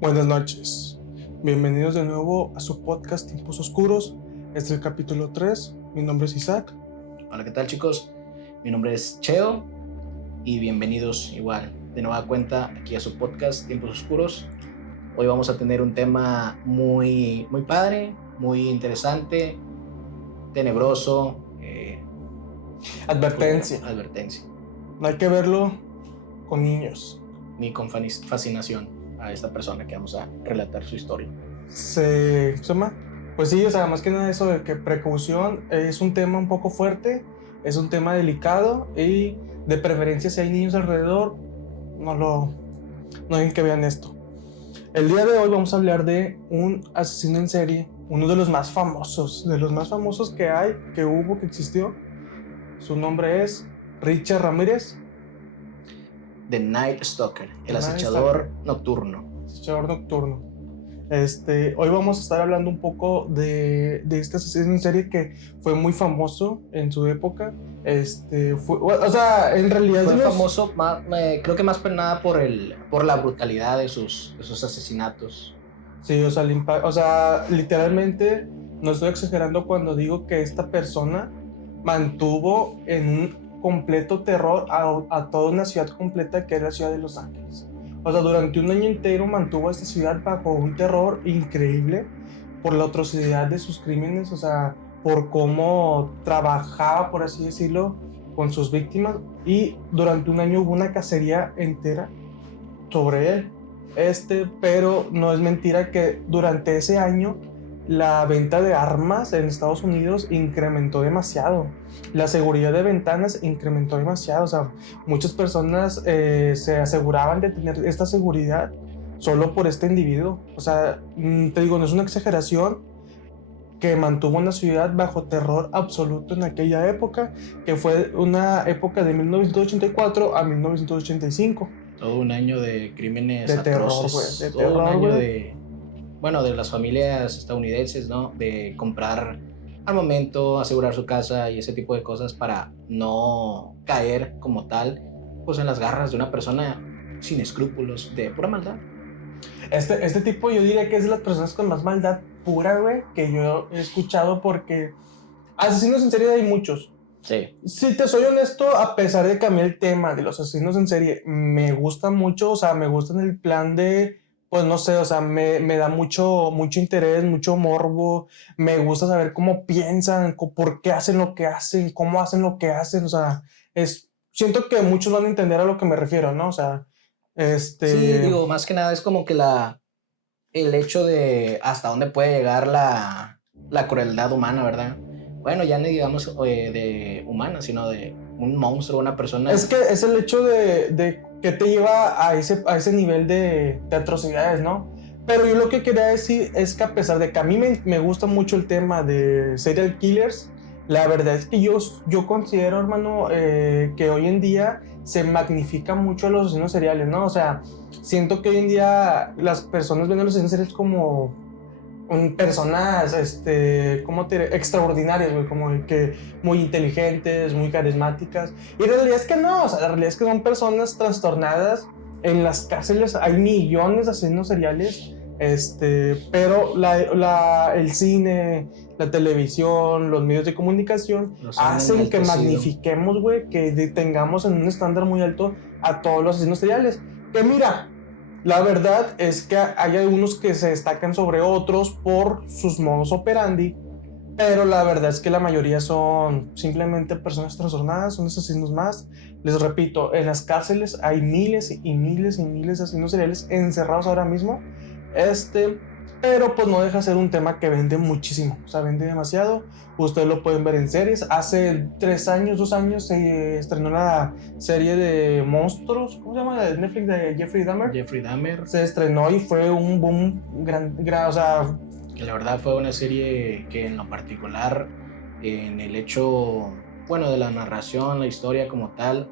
Buenas noches, bienvenidos de nuevo a su podcast Tiempos Oscuros. Este es el capítulo 3, mi nombre es Isaac. Hola, ¿qué tal, chicos? Mi nombre es Cheo y bienvenidos igual de nueva cuenta aquí a su podcast Tiempos Oscuros. Hoy vamos a tener un tema muy padre, muy interesante, tenebroso. Advertencia, Advertencia. no hay que verlo con niños. Ni con fascinación a esta persona que vamos a relatar su historia. ¿Se llama? Pues sí, o sea, más que nada eso de que precaución, es un tema un poco fuerte, es un tema delicado y de preferencia si hay niños alrededor, no hay que vean esto. El día de hoy vamos a hablar de un asesino en serie, uno de los más famosos que hay, que hubo, que existió. Su nombre es Richard Ramírez. The Night Stalker, el Night acechador Stalker. nocturno. Acechador nocturno. Hoy vamos a estar hablando un poco de este asesino en serie que fue muy famoso en su época. En realidad fue famoso, creo que más que nada por la brutalidad de sus asesinatos. Sí, o sea, literalmente no estoy exagerando cuando digo que esta persona mantuvo en un completo terror a toda una ciudad completa que es la ciudad de Los Ángeles. O sea, durante un año entero mantuvo a esta ciudad bajo un terror increíble por la atrocidad de sus crímenes, o sea, por cómo trabajaba, por así decirlo, con sus víctimas, y durante un año hubo una cacería entera sobre él. Pero no es mentira que durante ese año la venta de armas en Estados Unidos incrementó demasiado. La seguridad de ventanas incrementó demasiado. O sea, muchas personas se aseguraban de tener esta seguridad solo por este individuo. O sea, te digo, no es una exageración que mantuvo una ciudad bajo terror absoluto en aquella época, que fue una época de 1984 a 1985. Todo un año de crímenes de atroces. Terror, todo un año de las familias estadounidenses, ¿no? De comprar armamento, asegurar su casa y ese tipo de cosas para no caer como tal, pues en las garras de una persona sin escrúpulos, de pura maldad. Este tipo yo diría que es de las personas con más maldad pura, güey, que yo he escuchado, porque asesinos en serie hay muchos. Sí. Si te soy honesto, a pesar de que a mí el tema de los asesinos en serie me gusta mucho, o sea, me gusta en el plan de, pues no sé, o sea, me da mucho interés, mucho morbo, me gusta saber cómo piensan, por qué hacen lo que hacen, cómo hacen lo que hacen, o sea, siento que muchos van a entender a lo que me refiero, ¿no? O sea, Sí, digo, más que nada es como que el hecho de hasta dónde puede llegar la crueldad humana, ¿verdad? Bueno, ya no digamos de humana, sino de un monstruo, una persona. Es que es el hecho de que te lleva a ese nivel de atrocidades, ¿no? Pero yo lo que quería decir es que a pesar de que a mí me gusta mucho el tema de serial killers, la verdad es que yo considero, hermano, que hoy en día se magnifica mucho a los asesinos seriales, ¿no? O sea, siento que hoy en día las personas ven a los asesinos seriales como personas, ¿cómo te diré? Extraordinarias, güey, como que muy inteligentes, muy carismáticas. Y la realidad es que no, o sea, la realidad es que son personas trastornadas. En las cárceles hay millones de asesinos seriales, pero el cine, la televisión, los medios de comunicación hacen que magnifiquemos, güey, que tengamos en un estándar muy alto a todos los asesinos seriales. Que mira, la verdad es que hay algunos que se destacan sobre otros por sus modus operandi, pero la verdad es que la mayoría son simplemente personas trastornadas, son asesinos más. Les repito, en las cárceles hay miles y miles y miles de asesinos seriales encerrados ahora mismo. Pero pues no deja de ser un tema que vende muchísimo, o sea, vende demasiado. Ustedes lo pueden ver en series. Hace 3 años, 2 años se estrenó la serie de monstruos, ¿cómo se llama? De Netflix, de Jeffrey Dahmer. Jeffrey Dahmer. Se estrenó y fue un boom o sea... Que la verdad fue una serie que en lo particular, en el hecho, bueno, de la narración, la historia como tal,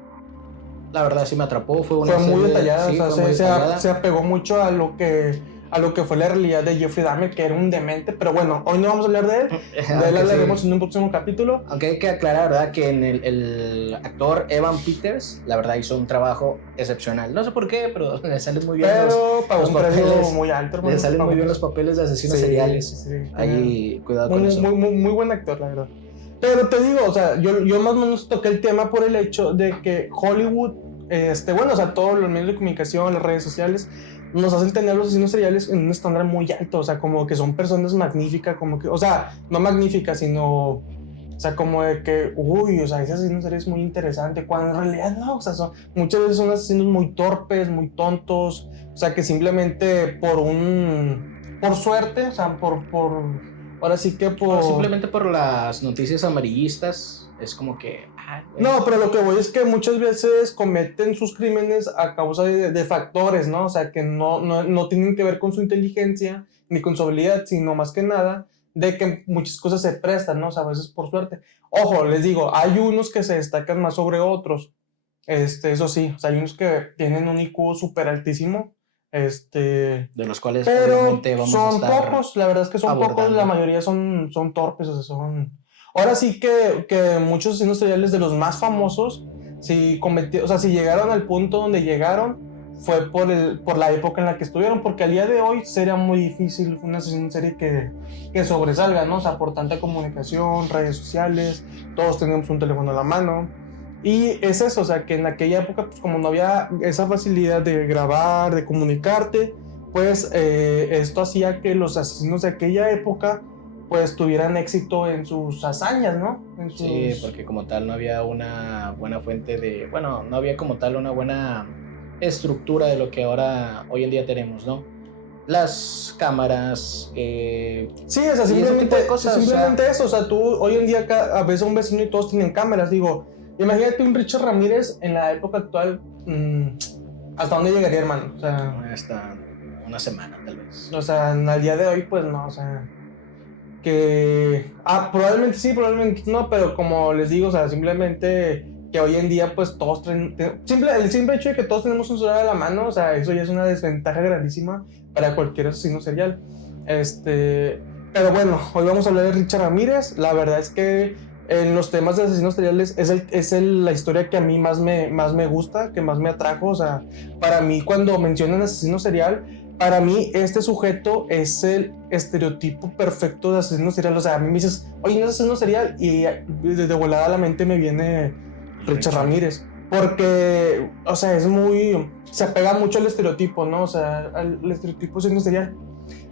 la verdad sí me atrapó. Fue muy detallada, sí, o sea, se apegó mucho a lo que a lo que fue la realidad de Jeffrey Dahmer, que era un demente. Pero bueno, hoy no vamos a hablar de él. De él hablaremos en un próximo capítulo. Aunque hay que aclarar, ¿verdad? Que en el actor Evan Peters, la verdad, hizo un trabajo excepcional. No sé por qué, pero le salen muy bien pagó los un precio papeles. muy alto. Le salen muy bien los papeles de asesinos seriales. Sí. Ahí, cuidado con eso. Muy buen actor, la verdad. Pero te digo, o sea, yo más o menos toqué el tema por el hecho de que Hollywood, bueno, o sea, todos los medios de comunicación, las redes sociales, nos hacen tener los asesinos seriales en un estándar muy alto, o sea, como que son personas magníficas, como que, o sea, no magníficas, sino, o sea, como de que, uy, o sea, ese asesino serial es muy interesante, cuando en realidad no, o sea, muchas veces son asesinos muy torpes, muy tontos, o sea, que simplemente por suerte, o sea, ahora sí que por... Simplemente por las noticias amarillistas, es como que... No, pero lo que voy es que muchas veces cometen sus crímenes a causa de factores, ¿no? O sea, que no tienen que ver con su inteligencia ni con su habilidad, sino más que nada de que muchas cosas se prestan, ¿no? O sea, a veces por suerte. Ojo, les digo, hay unos que se destacan más sobre otros. Eso sí, o sea, hay unos que tienen un IQ súper altísimo. De los cuales pero obviamente vamos a estar pocos, la verdad es que son abordando. pocos, la mayoría son torpes, o sea, son... Ahora sí que muchos asesinos seriales de los más famosos, si llegaron al punto donde llegaron, fue por la época en la que estuvieron, porque al día de hoy sería muy difícil un asesino en serie que sobresalga, ¿no? O sea, por tanta comunicación, redes sociales, todos tenemos un teléfono a la mano. Y es eso, o sea, que en aquella época, pues como no había esa facilidad de grabar, de comunicarte, pues esto hacía que los asesinos de aquella época pues tuvieran éxito en sus hazañas, ¿no? Sí, porque como tal no había una buena fuente no había como tal una buena estructura de lo que hoy en día tenemos, ¿no? Las cámaras, sí, o sea, simplemente eso, o sea, tú hoy en día a veces un vecino y todos tienen cámaras, digo, imagínate un Richard Ramírez en la época actual, ¿hasta dónde llegaría, hermano? O sea, hasta una semana, tal vez. O sea, al día de hoy, pues no, o sea, que... probablemente sí, probablemente no, pero como les digo, o sea, simplemente que hoy en día, pues todos el simple hecho de que todos tenemos un celular a la mano, o sea, eso ya es una desventaja grandísima para cualquier asesino serial. Pero bueno, hoy vamos a hablar de Richard Ramírez. La verdad es que en los temas de asesinos seriales es la historia que a mí más me gusta, que más me atrajo. O sea, para mí cuando mencionan asesino serial, para mí este sujeto es el estereotipo perfecto de asesino serial. O sea, a mí me dices, oye, ¿no es asesino serial? Y de volada a la mente me viene Richard Ramírez. Porque, o sea, se apega mucho al estereotipo, ¿no? O sea, al estereotipo de asesino serial.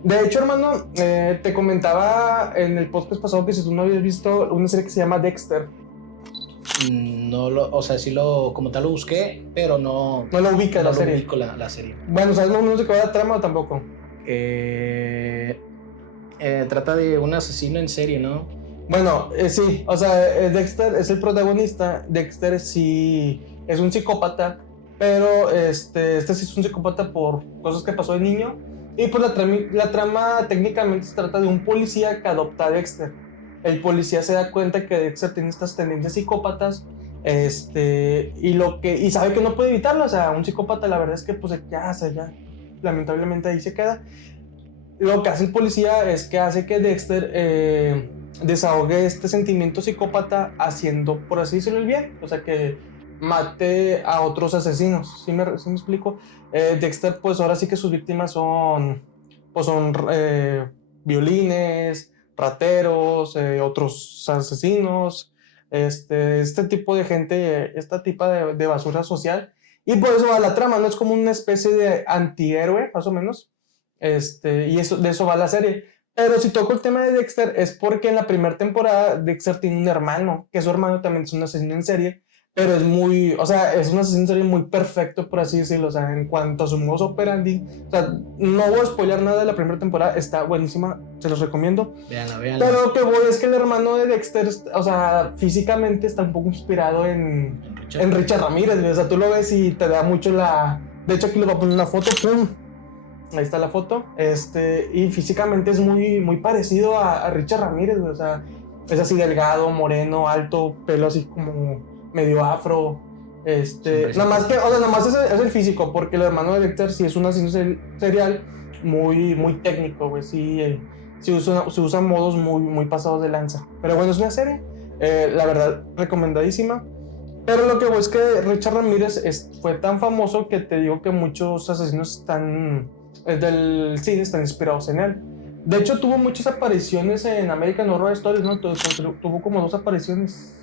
De hecho, hermano, te comentaba en el podcast pasado que si tú no habías visto una serie que se llama Dexter. O sea, sí como tal lo busqué, pero no lo ubicas la serie. serie. Bueno, ¿sabes más o menos de qué va la trama o tampoco? Trata de un asesino en serie, ¿no? Bueno, sí, o sea, Dexter es el protagonista. Dexter sí es un psicópata, pero este sí es un psicópata por cosas que pasó de niño. Y pues la trama técnicamente se trata de un policía que adopta a Dexter. El policía se da cuenta que Dexter tiene estas tendencias psicópatas, y sabe que no puede evitarlo. O sea, un psicópata, la verdad es que pues ya lamentablemente ahí se queda. Lo que hace el policía es que hace que Dexter desahogue este sentimiento psicópata haciendo, por así decirlo, el bien. O sea, que mate a otros asesinos. ¿Sí me explico? Dexter, pues ahora sí que sus víctimas son violines, rateros, otros asesinos, este tipo de gente, esta tipa de basura social. Y por eso va la trama, ¿no? Es como una especie de antihéroe, más o menos. Y de eso va la serie. Pero si toco el tema de Dexter es porque en la primera temporada Dexter tiene un hermano, que su hermano también es un asesino en serie, pero es un asesino en serie muy perfecto, por así decirlo. O sea, en cuanto a su modus operandi, o sea, no voy a spoiler nada de la primera temporada, está buenísima, se los recomiendo. Véanla. Pero lo que voy es que el hermano de Dexter, o sea, físicamente está un poco inspirado en Richard Ramírez, o sea, tú lo ves y te da mucho de hecho aquí les voy a poner una foto, ¡pum! Ahí está la foto, y físicamente es muy, muy parecido a Richard Ramírez, o sea, es así delgado, moreno, alto, pelo así como medio afro, nada más es el físico, porque el hermano de Dexter sí es un asesino serial, muy técnico, güey. Sí, se usan modos muy pasados de lanza. Pero bueno, es una serie, la verdad, recomendadísima. Pero lo que voy es que Richard Ramírez fue tan famoso que te digo que muchos asesinos del cine están inspirados en él. De hecho, tuvo muchas apariciones en American Horror Stories, ¿no? Tuvo como 2 apariciones.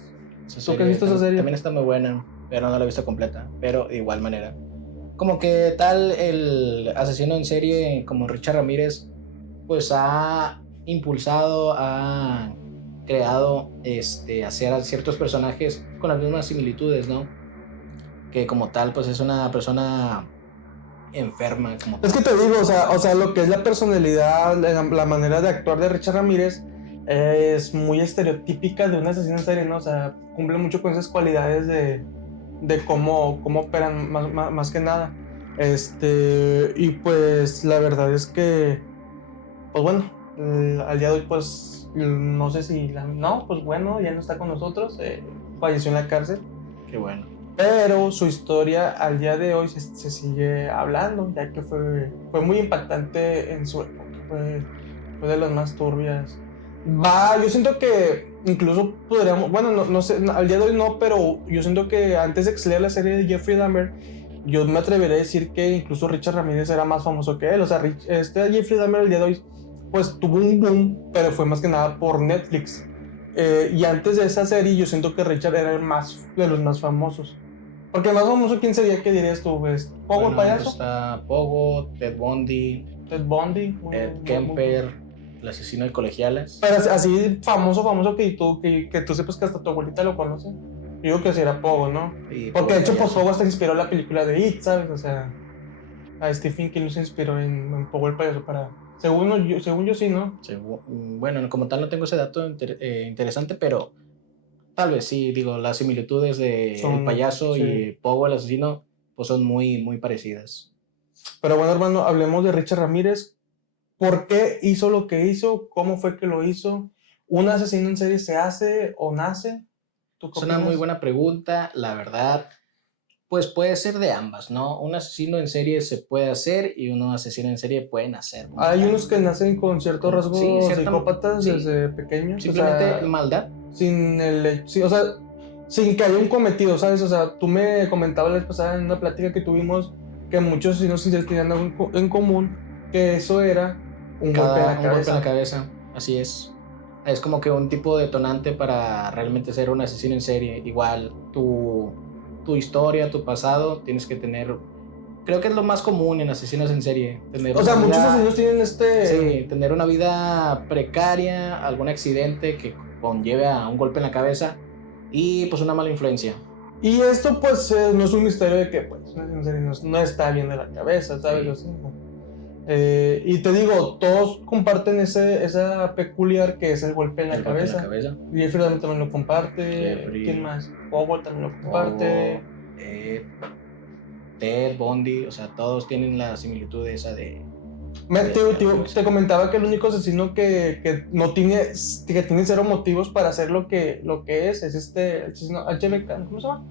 ¿Tú qué has visto esa serie? También está muy buena, pero no la he visto completa. Pero de igual manera. Como que tal el asesino en serie como Richard Ramírez, pues ha impulsado, ha creado hacer a ciertos personajes con las mismas similitudes, ¿no? Que como tal, pues es una persona enferma. Como Es tal. que te digo, o sea, lo que es la personalidad, la manera de actuar de Richard Ramírez es muy estereotípica de un asesino en serie, ¿no? O sea, cumple mucho con esas cualidades de cómo operan más que nada. Y pues la verdad es que, pues bueno, al día de hoy, pues no sé si, no, pues bueno, ya no está con nosotros, falleció en la cárcel. Qué bueno. Pero su historia al día de hoy se sigue hablando, ya que fue muy impactante en su época, fue de las más turbias. Yo siento que incluso podríamos, bueno, no sé, al día de hoy no, pero yo siento que antes de que saliera la serie de Jeffrey Dahmer, yo me atrevería a decir que incluso Richard Ramírez era más famoso que él. O sea, Jeffrey Dahmer al día de hoy, pues tuvo un boom, pero fue más que nada por Netflix. Y antes de esa serie, yo siento que Richard era de los más famosos. Porque el más famoso, ¿quién sería? ¿Qué dirías tú? ¿Pogo el payaso? Está Pogo, Ted Bundy, Ted Bundy, Ed Kemper, el asesino de colegiales. Pero así famoso que tú sepas que hasta tu abuelita lo conoce. Yo digo que sí era Pogo, ¿no? Y Porque de hecho, pues payaso. Pogo hasta inspiró la película de It, ¿sabes? O sea, a Stephen King se inspiró en Pogo el payaso para... Según yo sí, ¿no? Bueno, como tal no tengo ese dato interesante, pero tal vez sí, digo, las similitudes de el payaso sí. y Pogo el asesino pues son muy parecidas. Pero bueno, hermano, hablemos de Richard Ramírez. ¿Por qué hizo lo que hizo? ¿Cómo fue que lo hizo? ¿Un asesino en serie se hace o nace? ¿Tú qué Es una opinas? muy buena pregunta, la verdad. Pues puede ser de ambas, ¿no? Un asesino en serie se puede hacer y un asesino en serie puede nacer. Hay unos que nacen con ciertos rasgos psicópatas desde pequeños. Simplemente o sea, maldad. O sea, sin que haya un cometido, ¿sabes? O sea, tú me comentabas la vez pasada en una plática que tuvimos que muchos asesinos tenían algo en común, que eso era un golpe en la cabeza. Así es. Es como que un tipo de detonante para realmente ser un asesino en serie. Igual tu historia, tu pasado, tienes que tener... Creo que es lo más común en asesinos en serie. O sea, muchos asesinos tienen Sí, tener una vida precaria, algún accidente que conlleve a un golpe en la cabeza y pues una mala influencia. Y esto pues no es un misterio de que pues no está bien de la cabeza, ¿sabes? Sí. Y te digo, todos comparten esa peculiar que es el golpe en la cabeza. Jeffrey también lo comparte. ¿Quién más? Pogo también lo comparte. Ted Bundy, o sea, todos tienen la similitud esa de... Te comentaba que el único asesino que no tiene, que tiene 0 motivos para hacer lo que es este asesino HBK, ¿cómo se llama?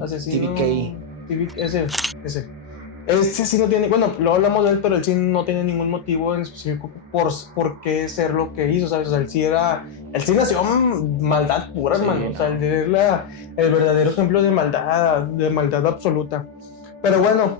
Asesino TBK. Ese sí no tiene, bueno, luego hablamos de él, pero él sí no tiene ningún motivo en específico por qué ser lo que hizo, ¿sabes? O sea, él sí nació maldad pura, hermano. O sea, él es el verdadero ejemplo de maldad absoluta. Pero bueno,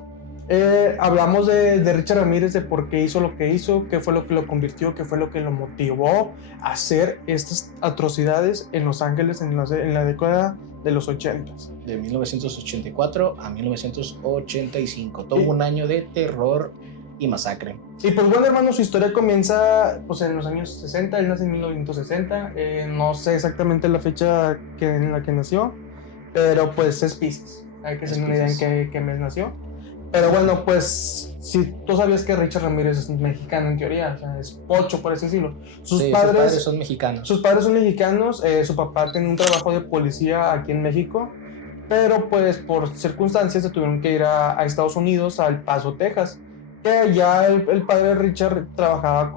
hablamos de Richard Ramírez, de por qué hizo lo que hizo, qué fue lo que lo convirtió, qué fue lo que lo motivó a hacer estas atrocidades en Los Ángeles en la década de los 80s. De 1984 a 1985. Todo un año de terror y masacre. Y pues bueno, hermano, su historia comienza pues en los años 60, él nace en 1960, no sé exactamente la fecha en la que nació, pero pues es Piscis, hay que tener una idea en qué mes nació. Pero bueno, pues si tú sabías que Richard Ramírez es mexicano en teoría, o sea, es pocho por así decirlo. Sus padres son mexicanos. Sus padres son mexicanos, su papá tenía un trabajo de policía aquí en México, pero pues por circunstancias se tuvieron que ir a Estados Unidos, a El Paso, Texas, que ya el padre de Richard trabajaba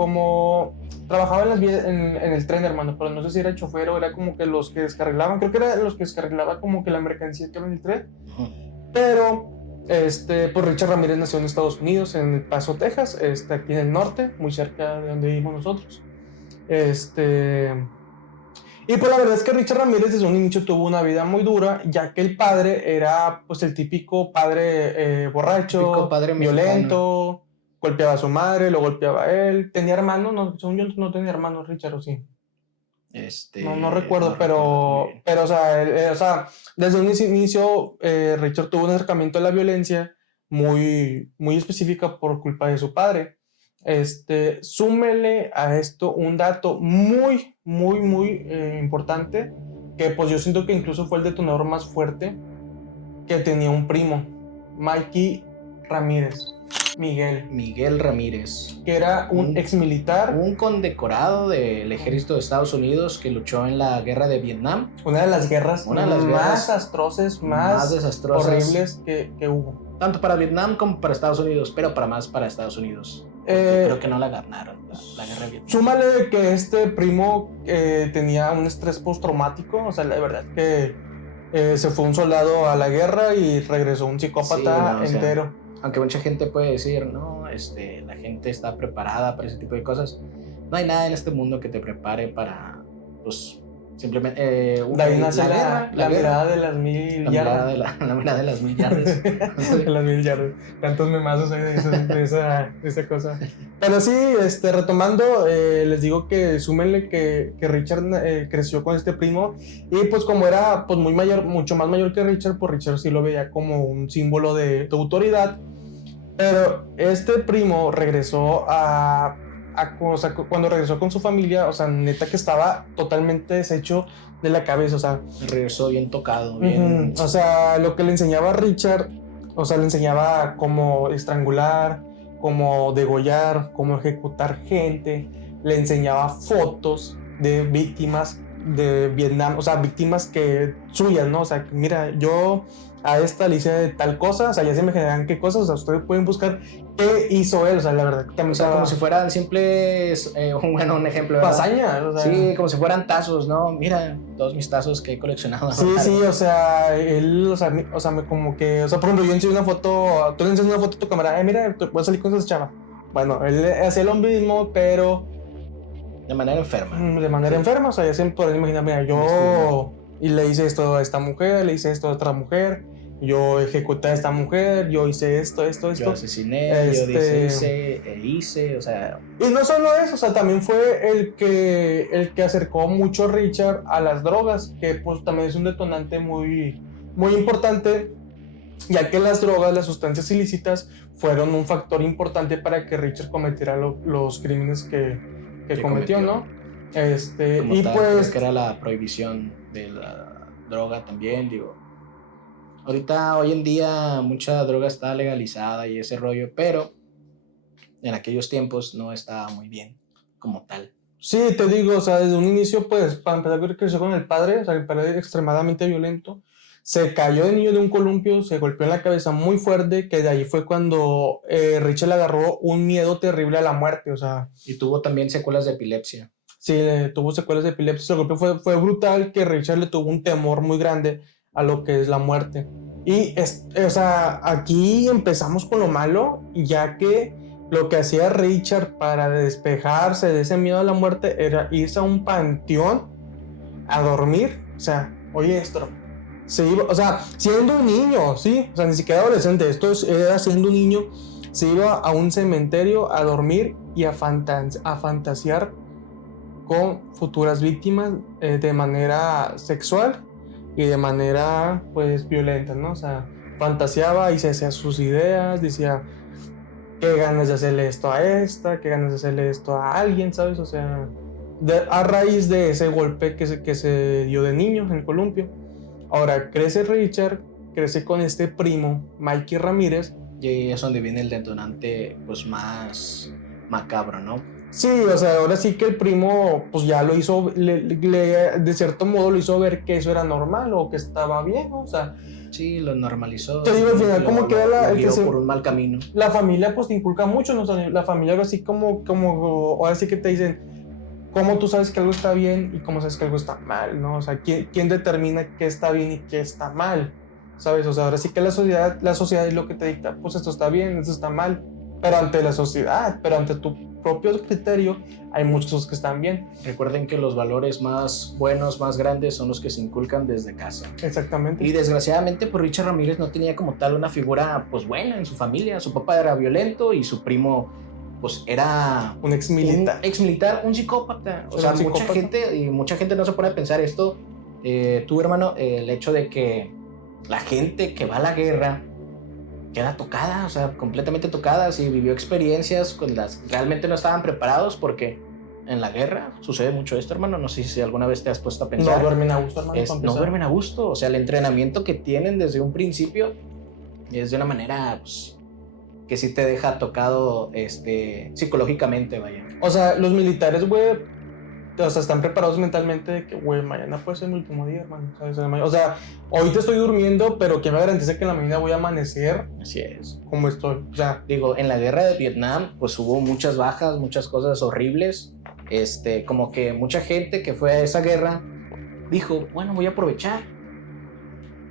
en el tren, hermano, pero no sé si era chofer o era como que los que descarrilaban, creo que eran los que descarrilaban como que la mercancía que iba en el tren, pero Pues Richard Ramírez nació en Estados Unidos, en El Paso, Texas, aquí en el norte, muy cerca de donde vivimos nosotros. Y pues la verdad es que Richard Ramírez desde un inicio tuvo una vida muy dura, ya que el padre era pues el típico padre borracho, Típico padre violento, golpeaba a su madre, lo golpeaba a él. ¿Tenía hermanos? No, según yo no tenía hermanos Richard, ¿o sí? No recuerdo, pero o sea, desde un inicio Richard tuvo un acercamiento a la violencia muy, muy específica por culpa de su padre. Súmele a esto un dato muy, muy, muy importante, que pues yo siento que incluso fue el detonador más fuerte, que tenía un primo, Mikey Ramírez, Miguel Ramírez, que era un ex militar, un condecorado del ejército de Estados Unidos que luchó en la guerra de Vietnam. Una de las guerras más atroces, más desastrosas, horribles que hubo. Tanto para Vietnam como para Estados Unidos, pero más para Estados Unidos. Creo que no la ganaron la guerra de Vietnam. Súmale que este primo tenía un estrés postraumático, o sea, la verdad que se fue un soldado a la guerra y regresó un psicópata entero. O sea, aunque mucha gente puede decir, no, la gente está preparada para ese tipo de cosas, no hay nada en este mundo que te prepare para, pues, simplemente... de ahí nace la mirada de las 1000 yardas. La mirada de las 1000 yardas. De las 1000 yardas. Tantos memazos hay de esa cosa. Pero sí, retomando, les digo que súmenle que Richard creció con este primo, y pues como era pues muy mayor, mucho más mayor que Richard, pues Richard sí lo veía como un símbolo de autoridad. Pero este primo regresó o sea, cuando regresó con su familia, o sea, neta que estaba totalmente deshecho de la cabeza, o sea, regresó bien tocado, bien... O sea, lo que le enseñaba a Richard, o sea, le enseñaba cómo estrangular, cómo degollar, cómo ejecutar gente, le enseñaba fotos de víctimas de Vietnam, o sea, víctimas suyas, ¿no? O sea, mira, yo a esta le hice tal cosa, o sea, ya se me generan qué cosas, o sea, ustedes pueden buscar qué hizo él, o sea, la verdad que también, o sea, como si fueran simples, un ejemplo, ¿verdad? Hazaña, o sea, sí, como si fueran tazos, ¿no? Mira, todos mis tazos que he coleccionado. Sí, o sea, él, o sea, como que, o sea, por ejemplo, yo enseñé una foto, tú le enseñas una foto a tu cámara, mira, voy a salir con esa chava. Bueno, él hacía lo mismo, pero de manera enferma. De manera enferma, o sea, ya se pueden imaginar, mira, yo y le hice esto a esta mujer, le hice esto a otra mujer, yo ejecuté a esta mujer, yo hice esto. Yo asesiné, yo hice, o sea... Y no solo eso, o sea, también fue el que acercó mucho a Richard a las drogas, que pues también es un detonante muy, muy importante, ya que las drogas, las sustancias ilícitas, fueron un factor importante para que Richard cometiera los crímenes que cometió, ¿no? Y tal, pues que era la prohibición de la droga también, digo. Ahorita, hoy en día, mucha droga está legalizada y ese rollo, pero en aquellos tiempos no estaba muy bien como tal. Sí, te digo, o sea, desde un inicio, pues, para empezar, creció con el padre, o sea, el padre era extremadamente violento. Se cayó de niño de un columpio, se golpeó en la cabeza muy fuerte, que de ahí fue cuando Richard le agarró un miedo terrible a la muerte, o sea... Y tuvo también secuelas de epilepsia. Sí, tuvo secuelas de epilepsia. El golpe fue brutal, que Richard le tuvo un temor muy grande a lo que es la muerte. Y, o sea, aquí empezamos con lo malo, ya que lo que hacía Richard para despejarse de ese miedo a la muerte era irse a un panteón a dormir. O sea, oye esto, se iba, o sea, siendo un niño, ¿sí? O sea, ni siquiera adolescente, esto era siendo un niño, se iba a un cementerio a dormir y a fantasear con futuras víctimas de manera sexual y de manera, pues, violenta, ¿no? O sea, fantaseaba y se hacía sus ideas, decía, qué ganas de hacerle esto a esta, qué ganas de hacerle esto a alguien, ¿sabes? O sea, a raíz de ese golpe que se dio de niño en el columpio. Ahora crece Richard, crece con este primo, Mikey Ramírez. Y es donde viene el detonante, pues, más macabro, ¿no? Sí, o sea, ahora sí que el primo, pues ya lo hizo, de cierto modo lo hizo ver que eso era normal o que estaba bien, ¿no? O sea... Sí, lo normalizó. Te digo, al final, como queda el que se... por un mal camino. La familia, pues, te inculca mucho, ¿no? O sea, la familia algo así como, ahora sí que te dicen, ¿cómo tú sabes que algo está bien y cómo sabes que algo está mal, ¿no? O sea, ¿quién determina qué está bien y qué está mal? ¿sabes? O sea, ahora sí que la sociedad es lo que te dicta, pues esto está bien, esto está mal, pero ante la sociedad, pero ante tu propio criterio, hay muchas cosas que están bien. Recuerden que los valores más buenos, más grandes, son los que se inculcan desde casa. Exactamente. Y desgraciadamente, pues Richard Ramírez no tenía como tal una figura, pues buena en su familia. Su papá era violento y su primo, pues era un ex militar, un psicópata. O sea, mucha gente no se pone a pensar esto. Tú, hermano, el hecho de que la gente que va a la guerra queda tocada, o sea, completamente tocada, si vivió experiencias con las realmente no estaban preparados, porque en la guerra sucede mucho esto, hermano. No sé si alguna vez te has puesto a pensar. No duermen a gusto, hermano. No duermen a gusto, o sea, el entrenamiento que tienen desde un principio es de una manera, pues, que sí te deja tocado psicológicamente, vaya. O sea, los militares, güey, o sea, están preparados mentalmente de que, güey, mañana puede ser mi último día, hermano, ¿sabes? O sea, ahorita estoy durmiendo, pero ¿quién me garantiza que en la mañana voy a amanecer? Así es. Como estoy, o sea. Digo, en la guerra de Vietnam, pues hubo muchas bajas, muchas cosas horribles. Como que mucha gente que fue a esa guerra dijo, bueno, voy a aprovechar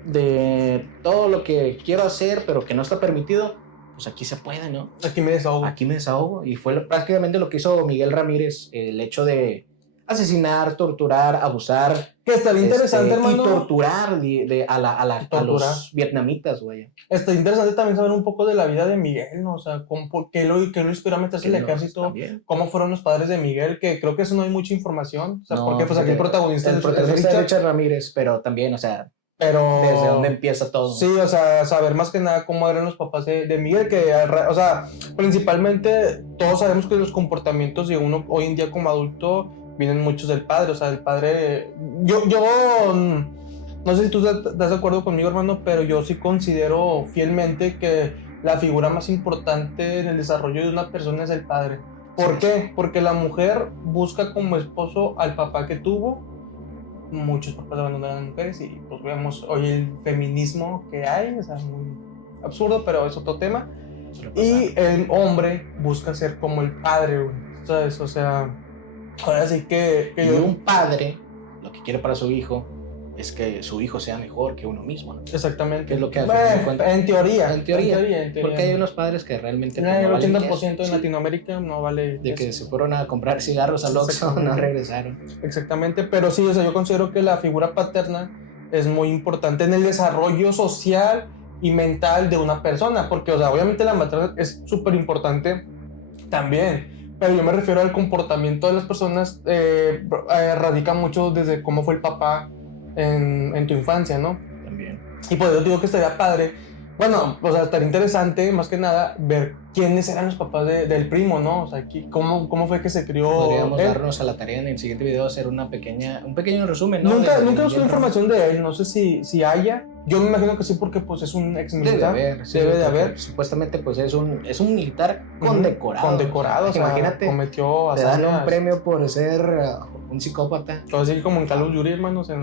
de todo lo que quiero hacer, pero que no está permitido. Pues aquí se puede, ¿no? Aquí me desahogo. Y fue prácticamente lo que hizo Miguel Ramírez, el hecho de asesinar, torturar, abusar. Que está interesante, hermano. Y torturar a los vietnamitas, güey. Está interesante también saber un poco de la vida de Miguel, ¿no? O sea, por qué lo inspiró a meterse en el ejército, también. Cómo fueron los padres de Miguel, que creo que eso no hay mucha información. O sea, no, porque pues aquí el protagonista es Richard Ramírez, pero también, o sea, desde dónde empieza todo. Sí, o sea, saber más que nada cómo eran los papás de Miguel, que, o sea, principalmente todos sabemos que los comportamientos de uno hoy en día como adulto vienen muchos del padre, o sea, el padre... Yo no sé si tú estás de acuerdo conmigo, hermano, pero yo sí considero fielmente que la figura más importante en el desarrollo de una persona es el padre. ¿Por qué? Porque la mujer busca como esposo al papá que tuvo. Muchos papás abandonan a las mujeres y pues vemos hoy el feminismo que hay, o sea, muy absurdo, pero es otro tema. Y el hombre busca ser como el padre, güey, ¿sabes? O sea, ahora sí que un padre lo que quiere para su hijo es que su hijo sea mejor que uno mismo, ¿no? Exactamente. Que es lo que en teoría. Porque hay unos padres que realmente el 80% en Latinoamérica no vale de que se fueron a comprar cigarros al Oxxo, no regresaron. Exactamente, pero sí, o sea, yo considero que la figura paterna es muy importante en el desarrollo social y mental de una persona, porque, o sea, obviamente la materna es súper importante también, pero yo me refiero al comportamiento de las personas, radica mucho desde cómo fue el papá en tu infancia, ¿no? También. Y por eso digo que estaría padre, bueno, o sea, estaría interesante más que nada ver quiénes eran los papás del primo, ¿no? O sea, cómo fue que se crió. Podríamos darnos a la tarea en el siguiente video hacer un pequeño resumen, ¿no? Nunca busqué información de él, no sé si haya. Yo me imagino que sí, porque pues es un ex militar. Debe de haber. Supuestamente pues es un militar condecorado. Condecorado, o sea, imagínate, cometió te dan un premio por ser un psicópata. Todo así como en Call of Duty, hermano, o sea,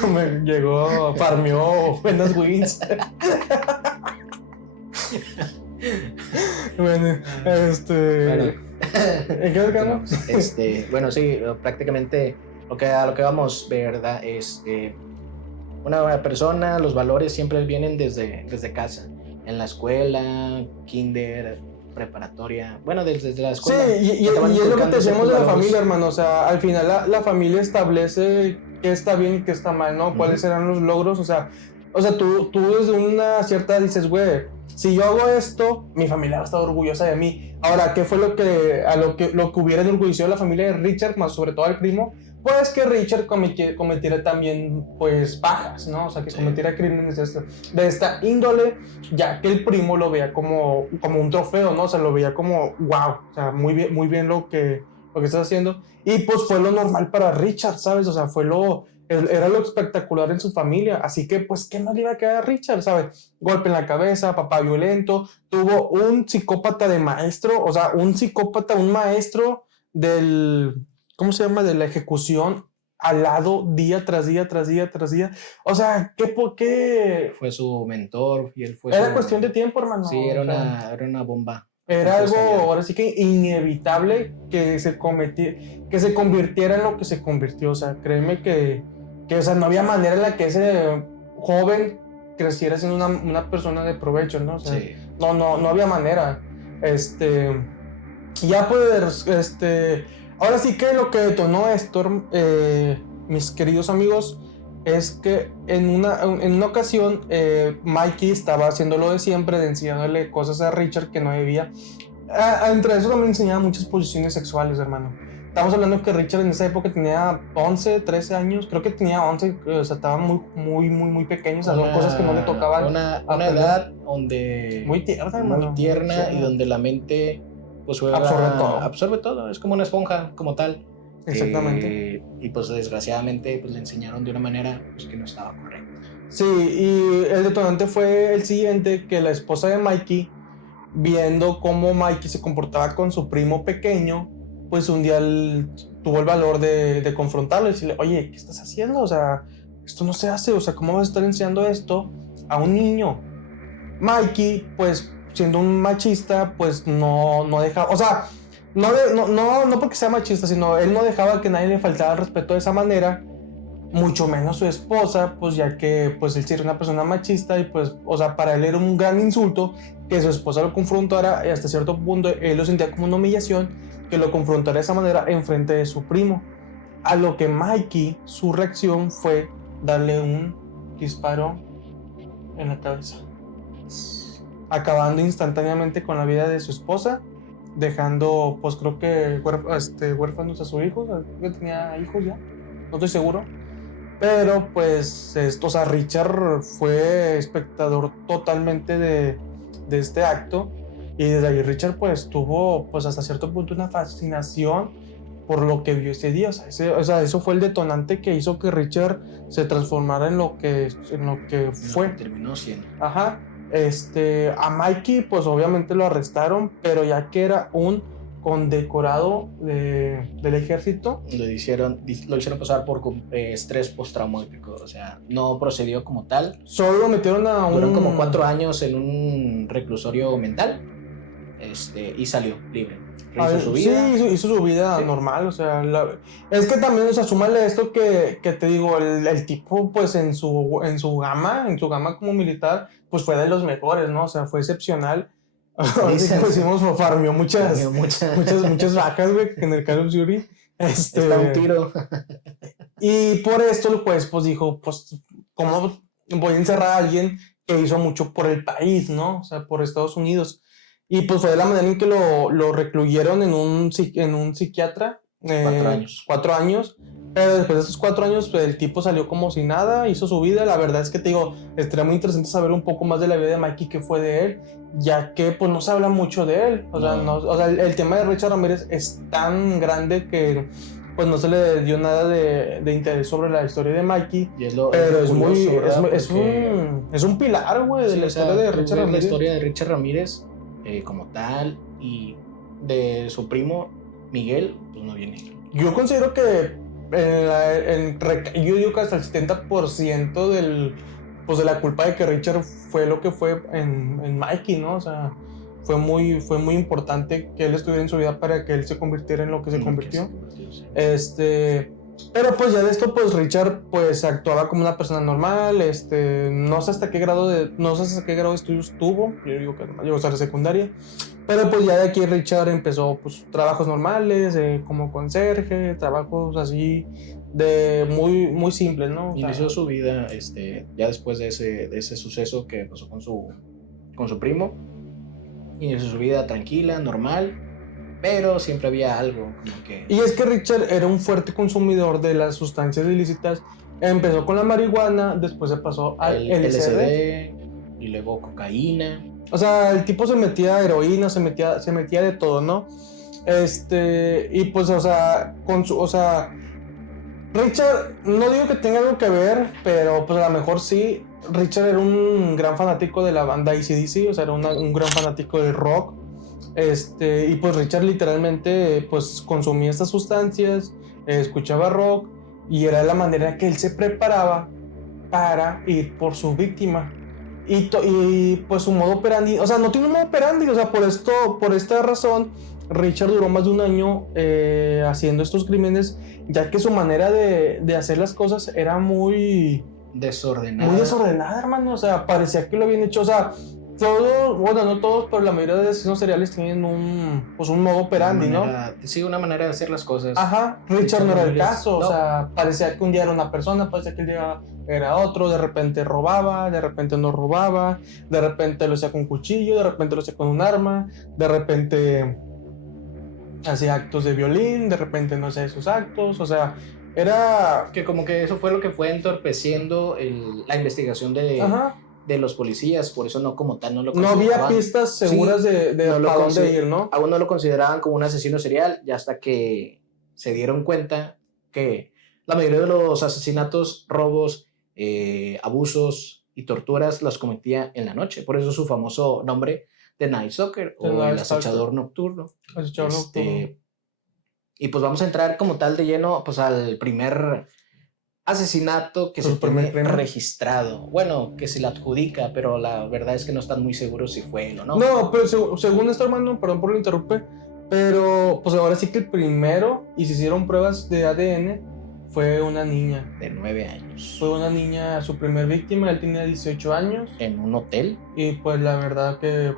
como llegó, farmeó buenas wins. Bueno, ¿en qué quedamos? Bueno, sí, prácticamente a lo que vamos, ¿verdad? Una buena persona, los valores siempre vienen desde casa, en la escuela, kinder, preparatoria, bueno, desde la escuela. Sí, y es lo que te decimos de la familia, hermano, o sea, al final la familia establece qué está bien y qué está mal, ¿no? ¿Cuáles serán los logros? O sea, tú desde una cierta dices, güey, si yo hago esto, mi familia va a estar orgullosa de mí. Ahora, ¿qué fue lo que hubiera enorgullecido a la familia de Richard, más sobre todo al primo? Pues que Richard cometiera también, pues, pajas, ¿no? O sea, que cometiera crímenes de esta índole, ya que el primo lo veía como un trofeo, ¿no? O sea, lo veía como, wow, o sea, muy bien lo que estás haciendo. Y pues fue lo normal para Richard, ¿sabes? O sea, era lo espectacular en su familia, así que pues qué más le iba a quedar a Richard, ¿sabes? Golpe en la cabeza, papá violento, tuvo un psicópata de maestro, o sea, un maestro ¿cómo se llama? De la ejecución al lado día tras día. O sea, ¿por qué? Fue su mentor y él fue Era cuestión de tiempo, hermano. Sí, era una bomba. Era algo, ahora sí que inevitable que se convirtiera en lo que se convirtió. O sea, créeme que o sea, no había manera en la que ese joven creciera siendo una persona de provecho, ¿no? O sea, Sí. no había manera. Ya pues, ahora sí que lo que detonó esto, mis queridos amigos, es que en una ocasión Mikey estaba haciendo lo de siempre, de enseñándole cosas a Richard que no debía. Entre eso también enseñaba muchas posiciones sexuales, hermano. Estamos hablando que Richard en esa época tenía 11, 13 años, creo que tenía 11, o sea, estaba muy pequeño, o sea, son cosas que no le tocaban. Una aprender. edad donde... Muy tierna, hermano. Muy tierna, Sí. y donde la mente pues absorbe todo, es como una esponja como tal. Exactamente. Y pues desgraciadamente pues le enseñaron de una manera pues, que no estaba correcta. Sí, y el detonante fue el siguiente, que la esposa de Mikey, viendo cómo Mikey se comportaba con su primo pequeño, pues un día tuvo el valor de confrontarlo y decirle, oye, ¿qué estás haciendo? O sea, esto no se hace, o sea, ¿cómo vas a estar enseñando esto a un niño? Mikey, pues, siendo un machista, pues no dejaba, o sea, no porque sea machista, sino él no dejaba que nadie le faltara el respeto de esa manera, mucho menos su esposa, pues ya que pues él sí era una persona machista y pues, o sea, para él era un gran insulto que su esposa lo confrontara y hasta cierto punto él lo sentía como una humillación que lo confrontara de esa manera en frente de su primo. A lo que Mikey, su reacción fue darle un disparo en la cabeza, acabando instantáneamente con la vida de su esposa, dejando, pues creo que huérfanos a su hijo, creo que tenía hijos ya, no estoy seguro. Pero pues o sea, Richard fue espectador totalmente de este acto, y desde ahí Richard pues tuvo pues hasta cierto punto una fascinación por lo que vio ese día. O sea, eso fue el detonante que hizo que Richard se transformara en lo que fue. Terminó siendo. Ajá. A Mikey pues obviamente lo arrestaron, pero ya que era un condecorado del ejército, Lo hicieron pasar por estrés postraumático, o sea, no procedió como tal. Solo lo metieron a Fueron como 4 años en un reclusorio mental, y salió libre. Hizo su vida. Sí, hizo su vida normal, o sea, es que también, o sea, súmale esto que te digo, el tipo, pues en su gama como militar, pues fue de los mejores, ¿no? O sea, fue excepcional. Ahorita decimos, farmeó muchas vacas, güey, en el Call of Duty. Está un tiro. Y por esto el juez, pues dijo, pues, ¿cómo voy a encerrar a alguien que hizo mucho por el país, ¿no? O sea, por Estados Unidos. Y pues fue de la manera en que lo recluyeron en un psiquiatra. 4 años. 4 años. Pero después de esos 4 años, pues, el tipo salió como si nada, hizo su vida. La verdad es que te digo, estaría muy interesante saber un poco más de la vida de Mikey, que fue de él, ya que pues no se habla mucho de él. O sea, el tema de Richard Ramírez es tan grande que pues no se le dio nada de interés sobre la historia de Mikey. Pero es un pilar, güey, de la historia de Richard Ramírez. La historia de Richard Ramírez como tal, y de su primo Miguel, pues no viene. Yo considero que yo digo que hasta el 70% de la culpa de que Richard fue lo que fue en Mikey, ¿no? O sea, fue muy importante que él estuviera en su vida para que él se convirtiera en lo que se convirtió. Sí. Pero pues ya de esto, pues Richard pues actuaba como una persona normal, no sé hasta qué grado de estudios tuvo, yo digo que llegó a la secundaria, pero pues ya de aquí Richard empezó pues trabajos normales, como conserje, trabajos así de muy simples, ¿no? Inició su vida, ya después de ese suceso que pasó con su primo, inició su vida tranquila, normal. Pero siempre había algo como que... Y es que Richard era un fuerte consumidor de las sustancias ilícitas. Empezó con la marihuana, después se pasó al LSD y luego cocaína. O sea, el tipo se metía heroína, se metía de todo, ¿no? Y pues, o sea, Richard, no digo que tenga algo que ver, pero pues a lo mejor sí. Richard era un gran fanático de la banda AC/DC, o sea, era un gran fanático del rock. Y pues Richard literalmente pues consumía estas sustancias, escuchaba rock, y era la manera que él se preparaba para ir por su víctima. Y pues su modo operandi, o sea, no tiene un modo operandi, o sea, por esta razón Richard duró más de un año haciendo estos crímenes, ya que su manera de hacer las cosas era muy desordenada. Muy desordenada, hermano. O sea, parecía que lo habían hecho. O sea, todos, bueno, no todos, pero la mayoría de asesinos seriales tienen un modo operandi, ¿no? Sí, una manera de hacer las cosas. Ajá, Richard no era el Ramírez, caso. no. O sea, parecía que un día era una persona, parecía que el día era otro. De repente robaba, de repente no robaba, de repente lo hacía con un cuchillo, de repente lo hacía con un arma, de repente hacía actos de violín, de repente no hacía esos actos. O sea, era. Que como que eso fue lo que fue entorpeciendo la investigación Ajá. de los policías, por eso no como tal no lo No había consideraban. pistas seguras Sí, de no lo para dónde consi- ir, ¿no? Aún no lo consideraban como un asesino serial, ya hasta que se dieron cuenta que la mayoría de los asesinatos, robos, abusos y torturas las cometía en la noche. Por eso su famoso nombre de Night Stalker The o Night el Stalker. acechador nocturno. Acechador nocturno. Y pues vamos a entrar como tal de lleno pues al primer asesinato que Su se primer tiene crimen. registrado. Bueno, que se le adjudica, pero la verdad es que no están muy seguros si fue él o no. No, pero según esto, hermano, perdón por lo interrumpir, pero pues ahora sí que el primero, y se hicieron pruebas de ADN, fue una niña. De 9 años. Fue una niña, su primer víctima, él tenía 18 años. En un hotel. Y pues la verdad que,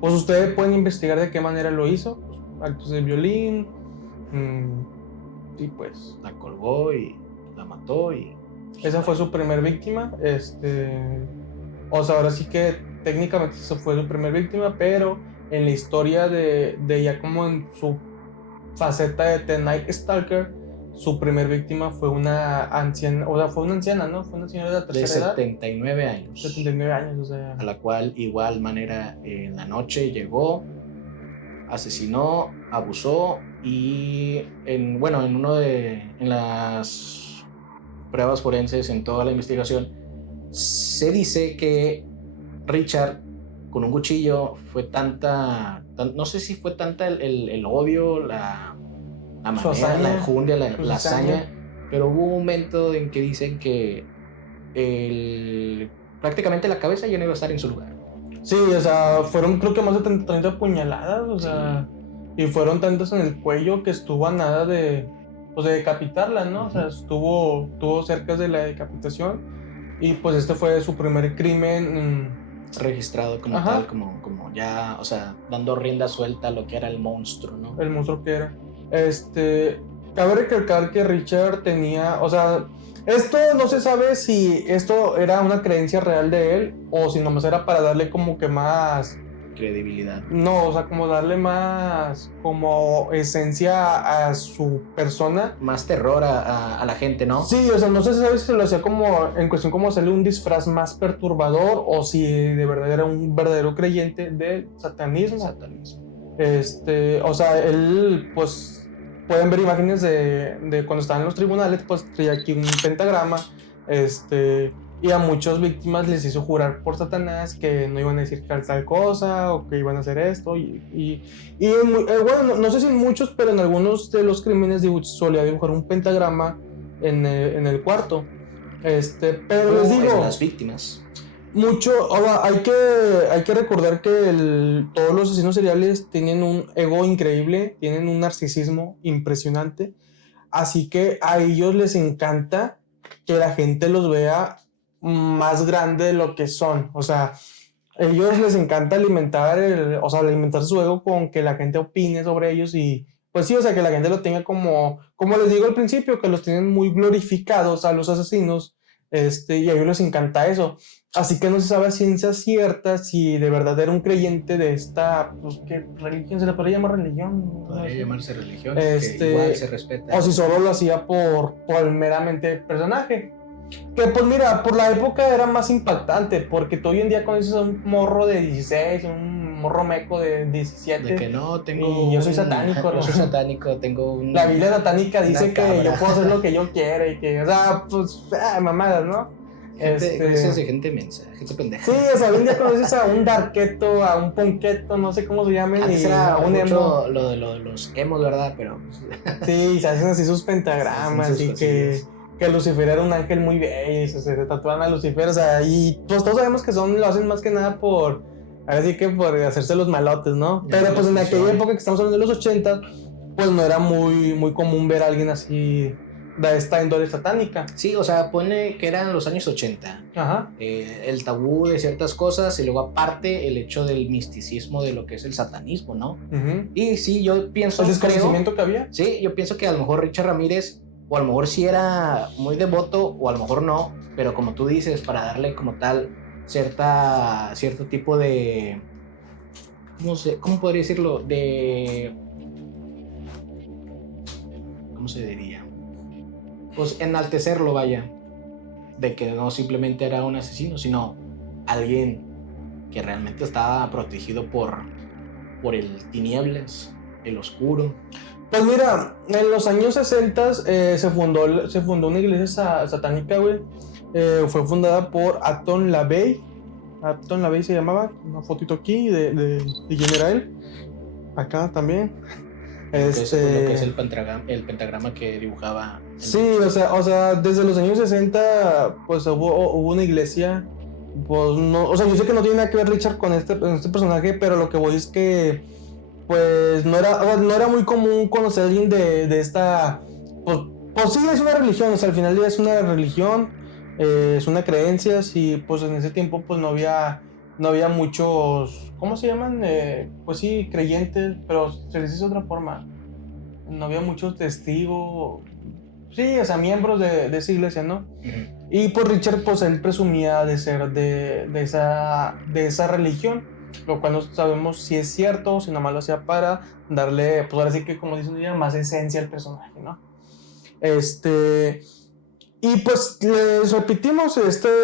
pues ustedes pueden investigar de qué manera lo hizo. Pues, actos de violín. Y pues. La colgó y la mató y... Esa fue su primer víctima. O sea, ahora sí que técnicamente esa fue su primer víctima, pero en la historia de ella como en su faceta de The Night Stalker, su primer víctima fue una anciana, o sea, fue una anciana, ¿no? Fue una señora de la de tercera edad. 79 años. 79 años, o sea. A la cual igual manera en la noche llegó, asesinó, abusó y en las pruebas forenses, en toda la investigación, se dice que Richard con un cuchillo fue no sé si fue tanta el odio, la Su manera, hazaña, la enjundia, su la hazaña. hazaña, pero hubo un momento en que dicen que prácticamente la cabeza ya no iba a estar en su lugar. Sí, o sea, fueron creo que más de 30 puñaladas, o sea, y fueron tantas en el cuello que estuvo a nada de decapitarla, ¿no? O sea, estuvo cerca de la decapitación y pues este fue su primer crimen. Registrado como Ajá. tal, como ya, o sea, dando rienda suelta a lo que era el monstruo, ¿no? El monstruo que era. Cabe recalcar que Richard tenía, o sea, esto no se sabe si esto era una creencia real de él o si nomás era para darle como que más credibilidad. No, o sea, como darle más como esencia a su persona. Más terror a la gente, ¿no? Sí, o sea, no sé si sabes si lo hacía como en cuestión como hacerle un disfraz más perturbador o si de verdad era un verdadero creyente del satanismo. O sea, él, pues, pueden ver imágenes de cuando estaba en los tribunales, pues traía aquí un pentagrama, y a muchas víctimas les hizo jurar por Satanás que no iban a decir tal cosa o que iban a hacer esto. Bueno, no sé si en muchos, pero en algunos de los crímenes solía dibujar un pentagrama en el cuarto. Pero les digo, en las víctimas. ahora, hay que recordar que todos los asesinos seriales tienen un ego increíble, tienen un narcisismo impresionante, así que a ellos les encanta que la gente los vea más grande de lo que son. O sea, a ellos les encanta alimentar su ego con que la gente opine sobre ellos y pues sí, o sea, que la gente lo tenga como les digo al principio, que los tienen muy glorificados a los asesinos, y a ellos les encanta eso. Así que no se sabe a ciencia cierta si de verdad era un creyente de esta, pues, ¿qué religión? ¿Se le podría llamar religión? Podría llamarse religión, que igual se respeta. O si solo lo hacía por el meramente personaje. Que pues mira, por la época era más impactante, porque tú hoy en día conoces a un morro de 16, un morro meco de 17. De que no, tengo... Y yo soy satánico, ¿no? Yo soy satánico, tengo un... La Biblia satánica dice que cabra. yo puedo hacer lo que yo quiera y que, o sea, pues, mamadas, ¿no? Conoces de gente mensa, gente pendeja. Sí, o sea, hoy en día conoces a un darketo, a un punketo, no sé cómo se llamen. Antes y era a un emo. mucho lo de los emos, ¿verdad? Pero... Sí, se hacen así sus pentagramas sus y que Lucifer era un ángel muy bello, y se tatúan a Lucifer, o sea, y pues todos sabemos que lo hacen más que nada por hacerse los malotes, ¿no? Pero pues en aquella época que estamos hablando de los 80, pues no era muy, muy común ver a alguien así de esta índole satánica. Sí, o sea, pone que eran los años 80. Ajá. El tabú de ciertas cosas y luego aparte el hecho del misticismo de lo que es el satanismo, ¿no? Uh-huh. Y sí, yo pienso... ¿El desconocimiento que había? Sí, yo pienso que a lo mejor Richard Ramírez, o a lo mejor sí era muy devoto, o a lo mejor no, pero como tú dices, para darle como tal cierto tipo de... No sé, ¿cómo podría decirlo? ¿Cómo se diría? Pues enaltecerlo, vaya. De que no simplemente era un asesino, sino alguien que realmente estaba protegido por el tinieblas, el oscuro. Pues mira, en los años 60 se fundó una iglesia satánica, güey. Fue fundada por Acton LaVey. Acton LaVey se llamaba. Una fotito aquí de quién era él. Acá también. Lo que es el pentagrama que dibujaba. Sí, o sea, desde los años 60, pues hubo una iglesia. Pues no, o sea, yo sé que no tiene nada que ver Richard con este personaje, pero lo que voy es que, pues, no era muy común conocer a alguien de esta. Pues sí, es una religión, o sea, al final es una religión, es una creencia, y pues en ese tiempo, pues no había muchos, ¿cómo se llaman? Pues sí, creyentes, pero se les dice de otra forma. No había muchos testigos, sí, o sea, miembros de esa iglesia, ¿no? Uh-huh. Y pues Richard, pues él presumía de ser de esa religión, lo cual no sabemos si es cierto, si nomás lo hacía para darle, pues ahora sí que como dicen ya, más esencia al personaje, ¿no? Y pues les repetimos,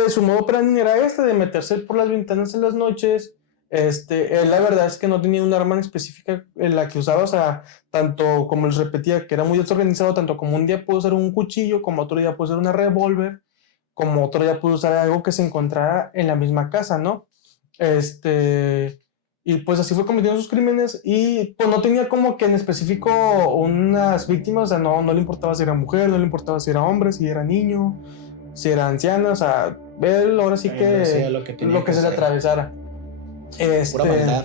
su modo operandi era de meterse por las ventanas en las noches. Él la verdad es que no tenía un arma en específica en la que usaba, o sea, tanto como les repetía, que era muy desorganizado, tanto como un día pudo usar un cuchillo, como otro día pudo usar una revólver, como otro día pudo usar algo que se encontrara en la misma casa, ¿no? Y pues así fue cometiendo sus crímenes y pues no tenía como que en específico unas víctimas, o sea, no le importaba si era mujer, no le importaba si era hombre, si era niño, si era anciana, o sea, él ahora sí que lo que se le atravesara. Pura maldad.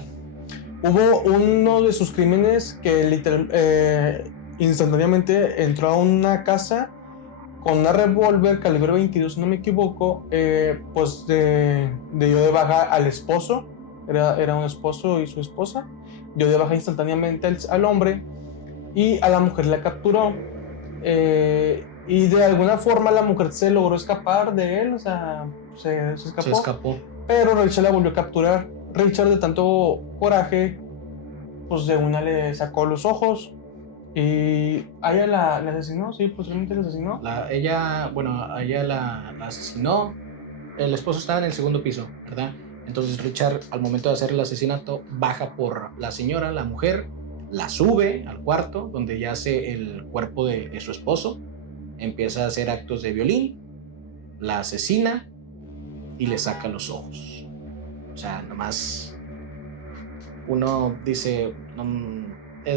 Hubo uno de sus crímenes que instantáneamente entró a una casa con una revólver calibre 22, si no me equivoco, pues dio de baja al esposo. Era un esposo y su esposa. Dio de baja instantáneamente al hombre y a la mujer la capturó. Y de alguna forma la mujer se logró escapar de él, o sea, se escapó. Pero Richard la volvió a capturar. Richard, de tanto coraje, pues de una le sacó los ojos. Y a ella la asesinó, sí, posiblemente la asesinó. Ella la asesinó. El esposo estaba en el segundo piso, ¿verdad? Entonces Richard, al momento de hacer el asesinato, baja por la señora, la mujer, la sube al cuarto donde yace el cuerpo de su esposo, empieza a hacer actos de violín, la asesina y le saca los ojos. O sea, nomás uno dice...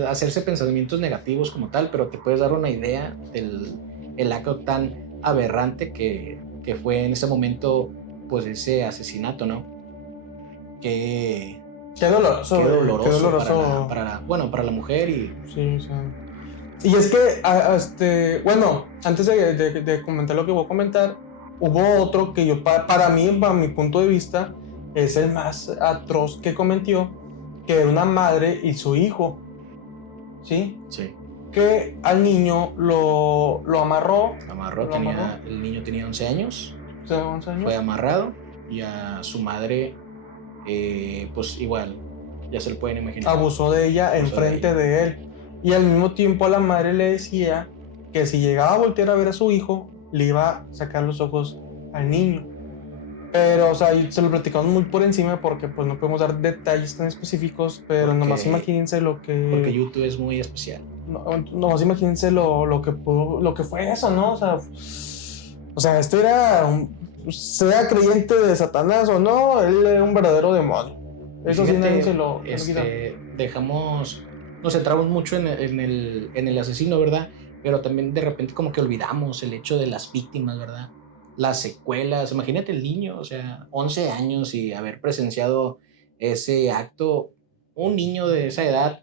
hacerse pensamientos negativos como tal, pero te puedes dar una idea del acto tan aberrante que fue en ese momento, pues ese asesinato, ¿no? Qué doloroso para la mujer y... Sí, o sea... Y es que, bueno, antes de comentar lo que voy a comentar, hubo otro que yo, para mí, para mi punto de vista, es el más atroz que cometió, que era una madre y su hijo. ¿Sí? Sí. Que al niño lo amarró. El niño tenía 11 años. O sea, 11 años. Fue amarrado y a su madre, pues igual, ya se lo pueden imaginar. Abusó de ella enfrente de él. Y al mismo tiempo a la madre le decía que si llegaba a voltear a ver a su hijo, le iba a sacar los ojos al niño. Pero, o sea, se lo platicamos muy por encima porque pues no podemos dar detalles tan específicos, pero nomás imagínense lo que... Porque YouTube es muy especial. Nomás imagínense lo que fue eso, ¿no? O sea, esto era sea creyente de Satanás o no, él era un verdadero demonio. Eso fíjate, sí nadie se lo nos centramos mucho en el asesino, ¿verdad? Pero también de repente como que olvidamos el hecho de las víctimas, ¿verdad? Las secuelas, imagínate el niño, o sea, 11 años y haber presenciado ese acto, un niño de esa edad,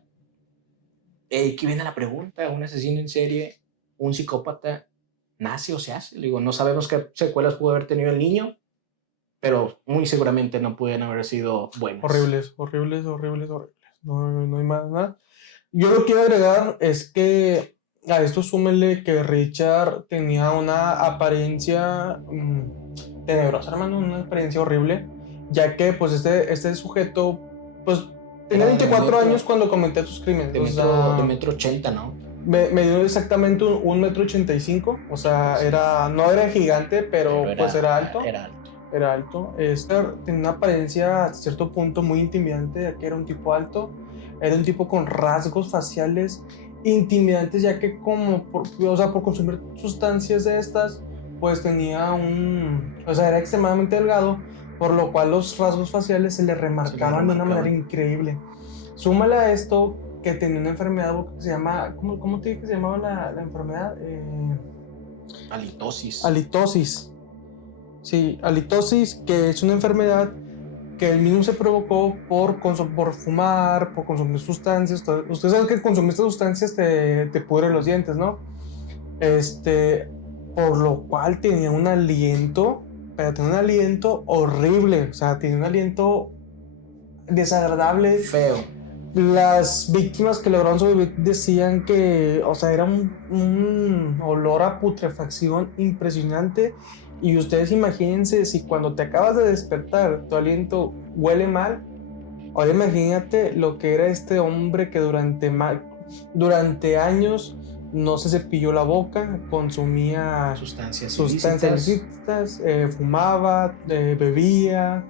que viene la pregunta, un asesino en serie, un psicópata, nace o se hace. Digo, no sabemos qué secuelas pudo haber tenido el niño, pero muy seguramente no pudieron haber sido buenas. Horribles. No hay más nada. Yo lo que quiero agregar es que a esto súmele que Richard tenía una apariencia tenebrosa, hermano, una apariencia horrible, ya que pues este sujeto pues tenía 24 años cuando cometía sus crímenes. De metro 80, ¿no? Me dio exactamente un metro 85, o sea, Sí. no era gigante, pero pues era alto. Era alto. Tenía una apariencia a cierto punto muy intimidante, ya que era un tipo alto, era un tipo con rasgos faciales intimidantes, ya que por consumir sustancias de estas, pues era extremadamente delgado, por lo cual los rasgos faciales se le remarcaban de una manera increíble. Súmale a esto que tenía una enfermedad que se llama, ¿cómo te dije que se llamaba la enfermedad? Halitosis. Sí, halitosis, que es una enfermedad que él mismo se provocó por fumar, por consumir sustancias. Ustedes saben que consumir estas sustancias te pudre los dientes, ¿no? Por lo cual tenía un aliento horrible, o sea, tenía un aliento desagradable. Feo. Las víctimas que lograron sobrevivir decían que, o sea, era un olor a putrefacción impresionante. Y ustedes imagínense, si cuando te acabas de despertar tu aliento huele mal, ahora imagínate lo que era este hombre que durante años no se cepilló la boca, consumía sustancias ilícitas, fumaba, bebía.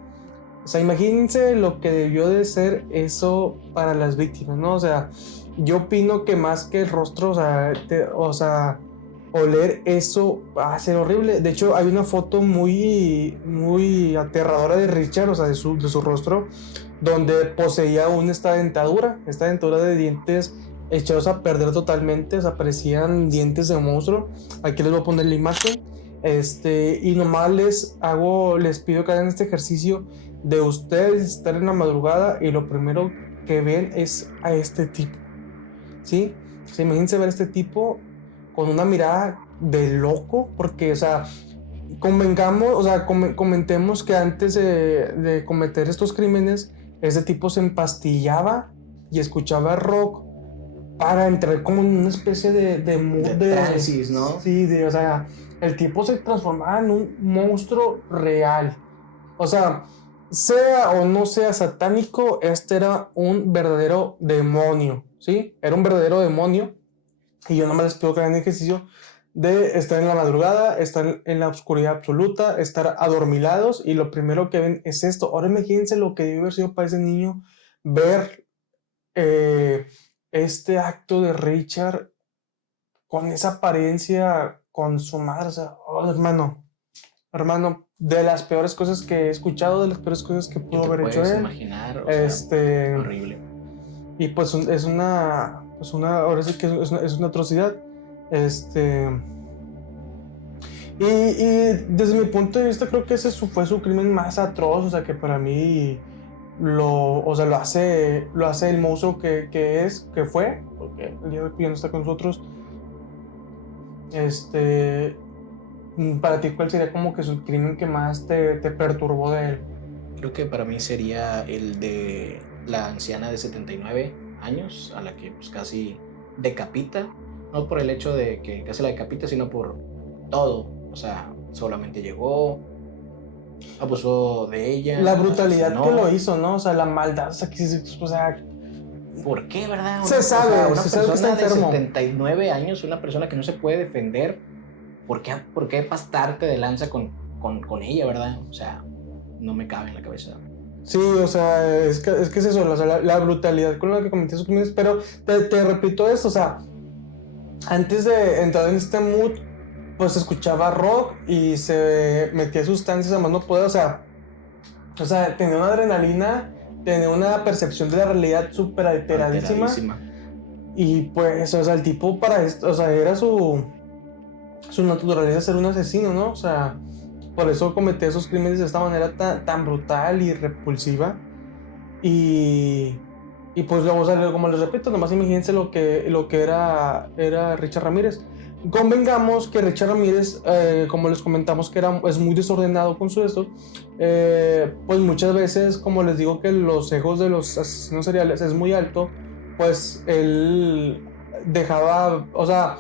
O sea, imagínense lo que debió de ser eso para las víctimas, ¿no? O sea, yo opino que más que el rostro, o sea, oler eso va a ser horrible. De hecho, hay una foto muy, muy aterradora de Richard, o sea, de su rostro, donde poseía esta dentadura de dientes echados a perder totalmente, o sea, parecían dientes de monstruo. Aquí les voy a poner la imagen. Y nomás les pido que hagan este ejercicio de ustedes estar en la madrugada y lo primero que ven es a este tipo, ¿sí? O sea, imagínense ver a este tipo con una mirada de loco, porque, o sea, comentemos que antes de cometer estos crímenes, este tipo se empastillaba y escuchaba rock para entrar como en una especie de mood de transis, ¿no? Sí, o sea, el tipo se transformaba en un monstruo real. O sea, sea o no sea satánico, este era un verdadero demonio, ¿sí? Era un verdadero demonio. Y yo nomás les pido que hagan ejercicio de estar en la madrugada, estar en la oscuridad absoluta, estar adormilados, y lo primero que ven es esto. Ahora imagínense lo que debe haber sido para ese niño ver este acto de Richard con esa apariencia, con su madre. O sea, hermano, de las peores cosas que he escuchado, de las peores cosas que pudo haber hecho él. Imaginar, o sea, horrible. Y pues ahora sí que es una atrocidad. Y desde mi punto de vista creo que ese fue su crimen más atroz, o sea, que para mí lo hace el monstruo que fue, porque el día de hoy ya no está con nosotros. Para ti, ¿cuál sería como que su crimen que más te perturbó de él? Creo que para mí sería el de la anciana de 79 años, a la que pues casi decapita, no por el hecho de que casi la decapita, sino por todo. O sea, solamente llegó, abusó de ella. La brutalidad que lo hizo, ¿no? O sea, la maldad, o sea, ¿por qué, verdad? Se sabe una persona que está enfermo. De 79 años, una persona que no se puede defender, ¿por qué pastarte de lanza con ella, verdad? O sea, no me cabe en la cabeza. Sí, o sea, es que es eso, o sea, la brutalidad con la que cometió sus crímenes. Pero te repito esto, o sea, antes de entrar en este mood, pues escuchaba rock y se metía sustancias a más no poder. O sea, tenía una adrenalina, tenía una percepción de la realidad súper alteradísima. Y pues, o sea, el tipo para esto, o sea, era su naturaleza ser un asesino, ¿no? O sea, por eso cometía esos crímenes de esta manera tan brutal y repulsiva. Y Y pues vamos a ver, como les repito, nomás imagínense lo que era Richard Ramírez. Convengamos que Richard Ramírez, como les comentamos, que es muy desordenado con su esto, pues muchas veces, como les digo, que los egos de los asesinos seriales es muy alto, pues él dejaba, o sea,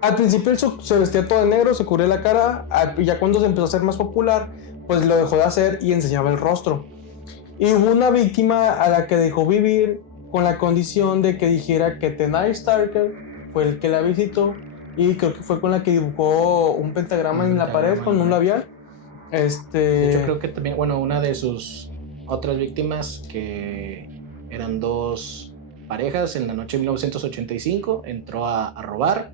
al principio él se vestía todo de negro, se cubría la cara, y ya cuando se empezó a hacer más popular, pues lo dejó de hacer y enseñaba el rostro. Y hubo una víctima a la que dejó vivir con la condición de que dijera que The Night Stalker fue el que la visitó, y creo que fue con la que dibujó un pentagrama en la pared con un labial. De hecho, creo que también, bueno, una de sus otras víctimas, que eran dos parejas, en la noche de 1985 entró a robar,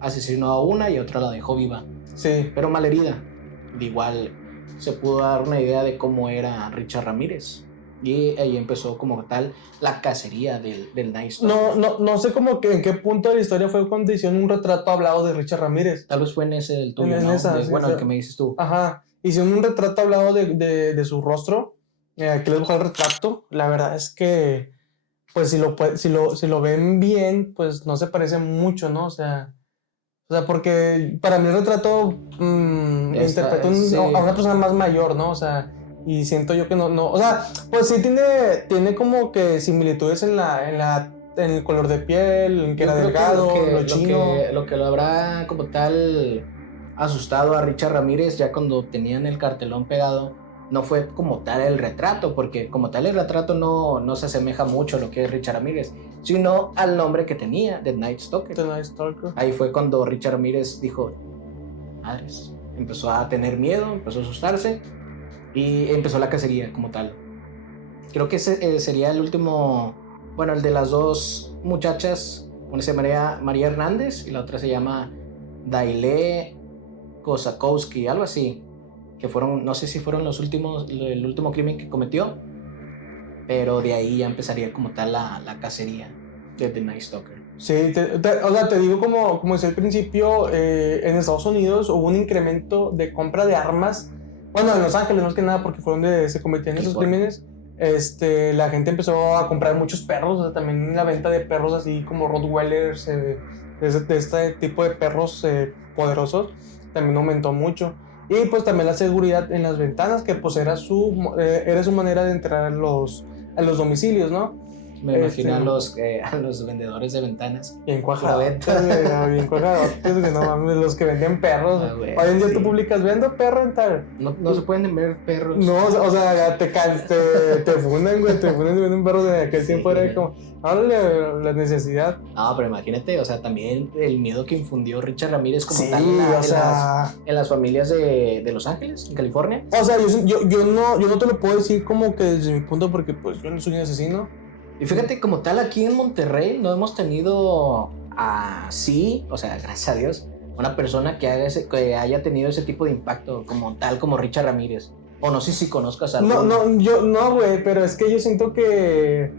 asesinó a una y a otra la dejó viva, Sí. pero malherida. De igual se pudo dar una idea de cómo era Richard Ramírez. Y ahí empezó como tal la cacería del Night Stalker. No sé cómo que en qué punto de la historia fue cuando hicieron un retrato hablado de Richard Ramírez. Tal vez fue en ese del tuyo, En ¿no? esa, sí, bueno, sí. el que me dices tú. Ajá. Hicieron un retrato hablado de su rostro. Aquí les dejo el retrato. La verdad es que, pues si lo ven bien, pues no se parece mucho, ¿no? O sea, porque para mí el retrato interpreta sí. a una persona más mayor, ¿no? O sea, y siento yo que no, o sea, pues sí tiene como que similitudes en el color de piel, en que Yo era creo delgado, que lo chino. lo que lo habrá como tal asustado a Richard Ramírez ya cuando tenían el cartelón pegado, no fue como tal el retrato, porque como tal el retrato no se asemeja mucho a lo que es Richard Ramírez, sino al nombre que tenía, The Night Stalker. The Night Stalker. Ahí fue cuando Richard Ramírez dijo, madres, empezó a tener miedo, empezó a asustarse y empezó la cacería como tal. Creo que ese sería el último, bueno, el de las dos muchachas. Una se llama María Hernández y la otra se llama Daile Kosakowski, algo así, que fueron, no sé si fueron el último crimen que cometió, pero de ahí ya empezaría como tal la cacería de The Night Stalker. Sí, o sea, te digo como decía al principio, en Estados Unidos hubo un incremento de compra de armas. Bueno, en Los Ángeles más que nada, porque fue donde se cometían esos crímenes. La gente empezó a comprar muchos perros, o sea, también la venta de perros así como Rottweilers, de este tipo de perros poderosos, también aumentó mucho. Y pues también la seguridad en las ventanas, que pues era su manera de entrar a los domicilios, ¿no? Me imagino a los vendedores de ventanas. Bien cuajadotes, bien cuajadotes, no mames, los que venden perros. Hoy en día tú publicas, vendo perro en tal. No se pueden ver perros. No, o sea, te funden, güey, te venden perros de aquel tiempo. Era como, háblale la necesidad. No, pero imagínate, o sea, también el miedo que infundió Richard Ramírez como tal en las familias de Los Ángeles, en California. O sea, yo no te lo puedo decir como que desde mi punto, porque pues yo no soy un asesino. Y fíjate, como tal, aquí en Monterrey no hemos tenido así, o sea, gracias a Dios, una persona que haya tenido ese tipo de impacto como tal, como Richard Ramírez. O no sé si conozcas algo. No, güey, pero es que yo siento que...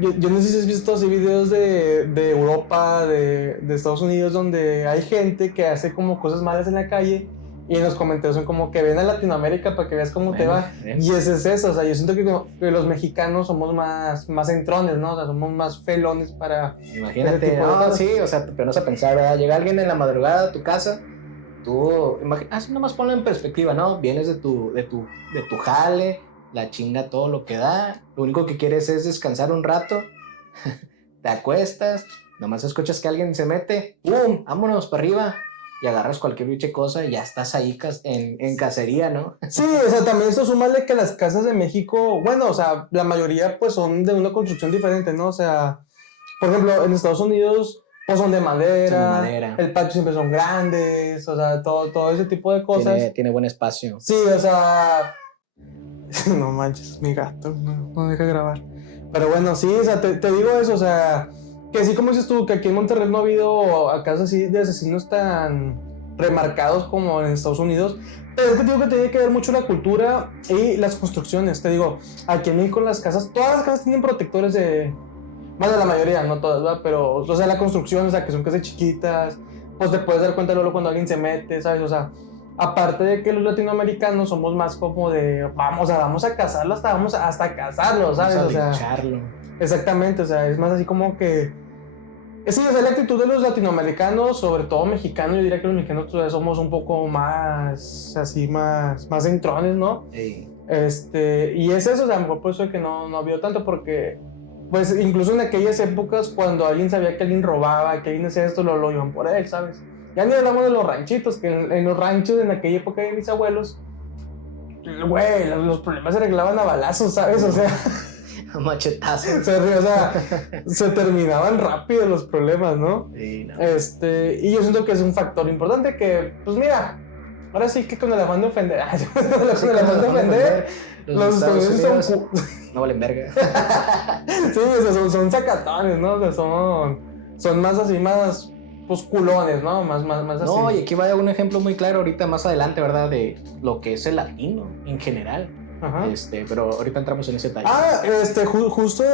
Yo no sé si has visto así videos de Europa, de Estados Unidos, donde hay gente que hace como cosas malas en la calle. Y en los comentarios son como que ven a Latinoamérica para que veas cómo te va. Y ese es eso, o sea, yo siento que los mexicanos somos más entrones, ¿no? O sea, somos más felones para... Imagínate, sí, o sea, te pones a pensar, ¿verdad? Llega alguien en la madrugada a tu casa, tú, así nomás ponlo en perspectiva, ¿no? Vienes de tu jale, la chinga todo lo que da, lo único que quieres es descansar un rato, te acuestas, nomás escuchas que alguien se mete, ¡pum! ¡Vámonos para arriba! Y agarras cualquier biche cosa y ya estás ahí en cacería, ¿no? Sí, o sea, también eso súmale que las casas de México, bueno, o sea, la mayoría pues son de una construcción diferente, ¿no? O sea, por ejemplo, en Estados Unidos pues son de madera, el patio siempre son grandes, o sea, todo ese tipo de cosas. Tiene buen espacio. Sí, o sea, no manches, mi gato, no deja grabar. Pero bueno, sí, o sea, te digo eso, o sea... Que así como dices tú, que aquí en Monterrey no ha habido casos así de asesinos tan remarcados como en Estados Unidos. Pero es que te digo que tiene que ver mucho la cultura y las construcciones. Te digo, aquí en México las casas, todas las casas tienen protectores de... Bueno, la mayoría, no todas, ¿verdad? Pero, o sea, la construcción, o sea, que son casas chiquitas, pues te puedes dar cuenta luego cuando alguien se mete, ¿sabes? O sea, Aparte de que los latinoamericanos somos más como de vamos a cazarlo hasta cazarlo, ¿sabes? Vamos a O sea, lincharlo. exactamente, o sea, es más así como que sí, esa es la actitud de los latinoamericanos, sobre todo mexicanos. Yo diría que los mexicanos todavía somos un poco más así, más entrones, ¿no? Ey. Y es eso, o sea, a lo mejor por eso es que no vio tanto, porque pues incluso en aquellas épocas cuando alguien sabía que alguien robaba, que alguien hacía esto, lo iban por él, ¿sabes? Ya ni hablamos de los ranchitos, que en los ranchos en aquella época de mis abuelos, güey, los problemas se arreglaban a balazos, ¿sabes? O sea, Machetazos. o sea, se terminaban rápido los problemas, ¿no? Sí, no. Y yo siento que es un factor importante que, pues mira, ahora sí que con el afán de ofender, con el afán de ofender, los estadounidenses son... No valen verga. Sí, o sea, son sacatones, ¿no? O sea, son más así, más pues culones, ¿no? Más así. No, y aquí va un ejemplo muy claro ahorita más adelante, ¿verdad? De lo que es el latino en general. Ajá. Pero ahorita entramos en ese detalle. Justo,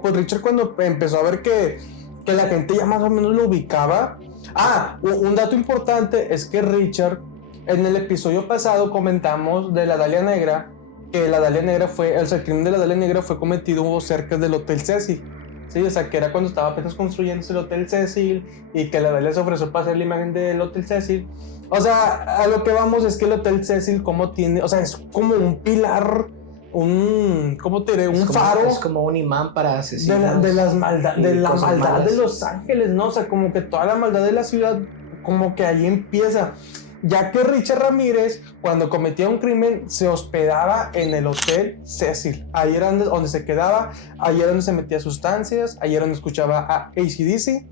pues Richard cuando empezó a ver que la gente ya más o menos lo ubicaba. Un dato importante es que Richard, en el episodio pasado comentamos de la Dalia Negra, que la Dalia Negra el crimen de la Dalia Negra fue cometido cerca del Hotel Cecil. Sí, o sea, que era cuando estaba apenas construyéndose el Hotel Cecil y que la Dalia se ofreció para hacer la imagen del Hotel Cecil. O sea, a lo que vamos es que el Hotel Cecil como tiene, o sea, es como un pilar, ¿cómo te diré? Un faro. Es como un imán para asesinos. De la maldad malas. de Los Ángeles, ¿no? O sea, como que toda la maldad de la ciudad, como que ahí empieza. Ya que Richard Ramírez, cuando cometía un crimen, se hospedaba en el Hotel Cecil. Ahí era donde se quedaba, ahí era donde se metía sustancias, ahí era donde escuchaba a AC/DC.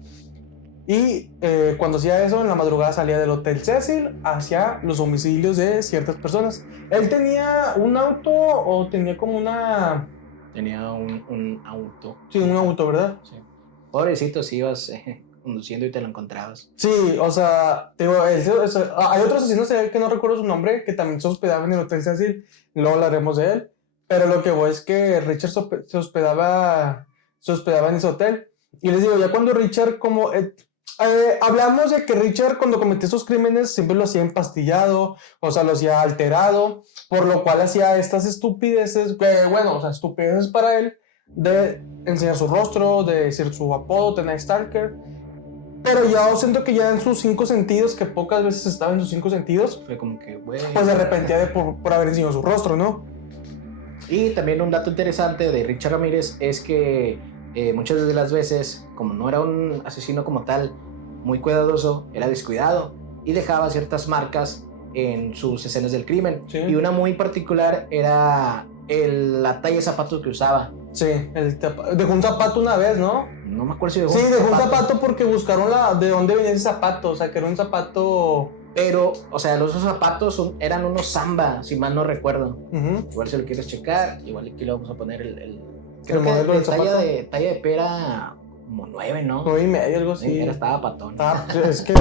Y cuando hacía eso, en la madrugada salía del Hotel Cecil hacia los domicilios de ciertas personas. ¿Él tenía un auto o tenía como una...? Tenía un auto. Sí, un auto, ¿verdad? Sí. Pobrecito, si ibas conduciendo y te lo encontrabas. Sí, o sea, te digo, hay otro asesino serial que no recuerdo su nombre, que también se hospedaba en el Hotel Cecil, luego hablaremos de él, pero lo que voy es que Richard se hospedaba en ese hotel. Y les digo, ya cuando Richard hablamos de que Richard cuando cometía esos crímenes siempre lo hacía empastillado, o sea, lo hacía alterado, por lo cual hacía estas estupideces, estupideces para él, de enseñar su rostro, de decir su apodo, The Night Stalker. Pero yo siento que ya en sus 5 sentidos, que pocas veces estaba en sus 5 sentidos, fue como que, güey. pues se arrepentía por haber enseñado su rostro, ¿no? Y también un dato interesante de Richard Ramírez es que muchas de las veces, como no era un asesino como tal muy cuidadoso, era descuidado y dejaba ciertas marcas en sus escenas del crimen. Sí. Y una muy particular era la talla de zapatos que usaba. Sí, dejó un zapato una vez, ¿no? No me acuerdo si dejó un zapato porque buscaron de dónde venía ese zapato, o sea, que era un zapato... Pero, o sea, los zapatos eran unos Samba, si mal no recuerdo. Uh-huh. Igual si lo quieres checar, igual aquí le vamos a poner creo que de talla de pera como 9, ¿no? 9.5, algo así. Sí, estaba patón. Es que...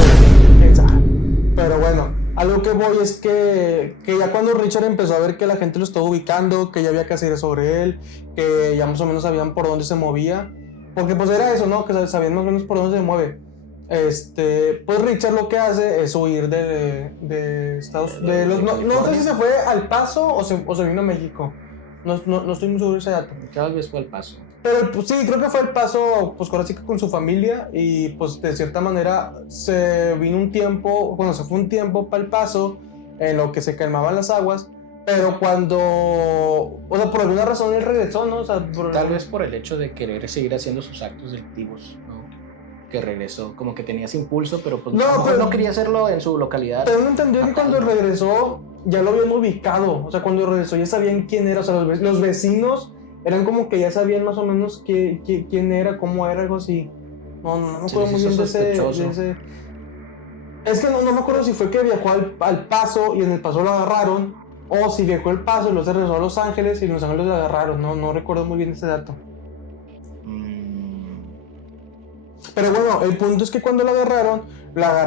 Pero bueno, algo que voy es que ya cuando Richard empezó a ver que la gente lo estaba ubicando, que ya había caseras sobre él, que ya más o menos sabían por dónde se movía, porque pues era eso, ¿no? Que sabían más o menos por dónde se mueve. Pues Richard lo que hace es huir de Estados Unidos. No sé si se fue al Paso o se vino a México. No estoy muy seguro de ese dato. Tal vez fue El Paso. Pero pues sí, creo que fue El Paso, pues ahora sí que con su familia, y pues de cierta manera se fue un tiempo para El Paso, en lo que se calmaban las aguas, pero por alguna razón él regresó, ¿no? O sea, tal vez por el hecho de querer seguir haciendo sus actos delictivos, ¿no? Que regresó, como que tenía ese impulso, pero pues no quería hacerlo en su localidad. Pero no entendió que cuando regresó ya lo habían ubicado, o sea, cuando regresó ya sabían quién era, o sea, los vecinos eran como que ya sabían más o menos quién era, cómo era, algo así. No me acuerdo muy bien de ese... Es que no me acuerdo si fue que viajó al Paso y en el Paso lo agarraron, o si viajó al Paso y luego se regresó a Los Ángeles y en Los Ángeles lo agarraron. No recuerdo muy bien ese dato. Pero bueno, el punto es que cuando lo agarró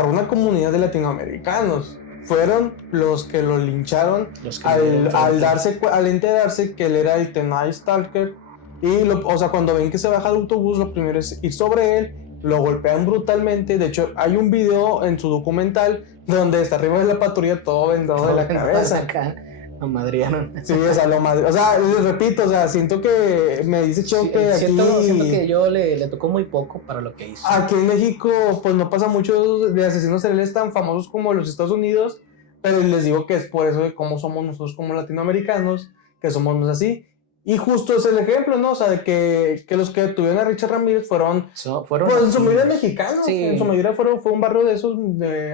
una comunidad de latinoamericanos. Fueron los que lo lincharon al enterarse que él era el The Night Stalker. Y o sea, cuando ven que se baja del autobús, lo primero es ir sobre él lo golpean brutalmente. De hecho, hay un video en su documental donde está arriba de la patrulla todo vendado de la cabeza. Acá lo madrearon. Sí, o sea, o sea, les repito, o sea, siento que me dice Cheo que siento aquí... que yo le tocó muy poco para lo que hizo. Aquí en México, pues no pasa mucho de asesinos seriales tan famosos como los Estados Unidos, pero les digo que es por eso de cómo somos nosotros como latinoamericanos, que somos así. Y justo es el ejemplo, ¿no? O sea, de que los que detuvieron a Richard Ramírez fueron pues en su mayoría mexicanos. Sí. En su mayoría fue un barrio de esos,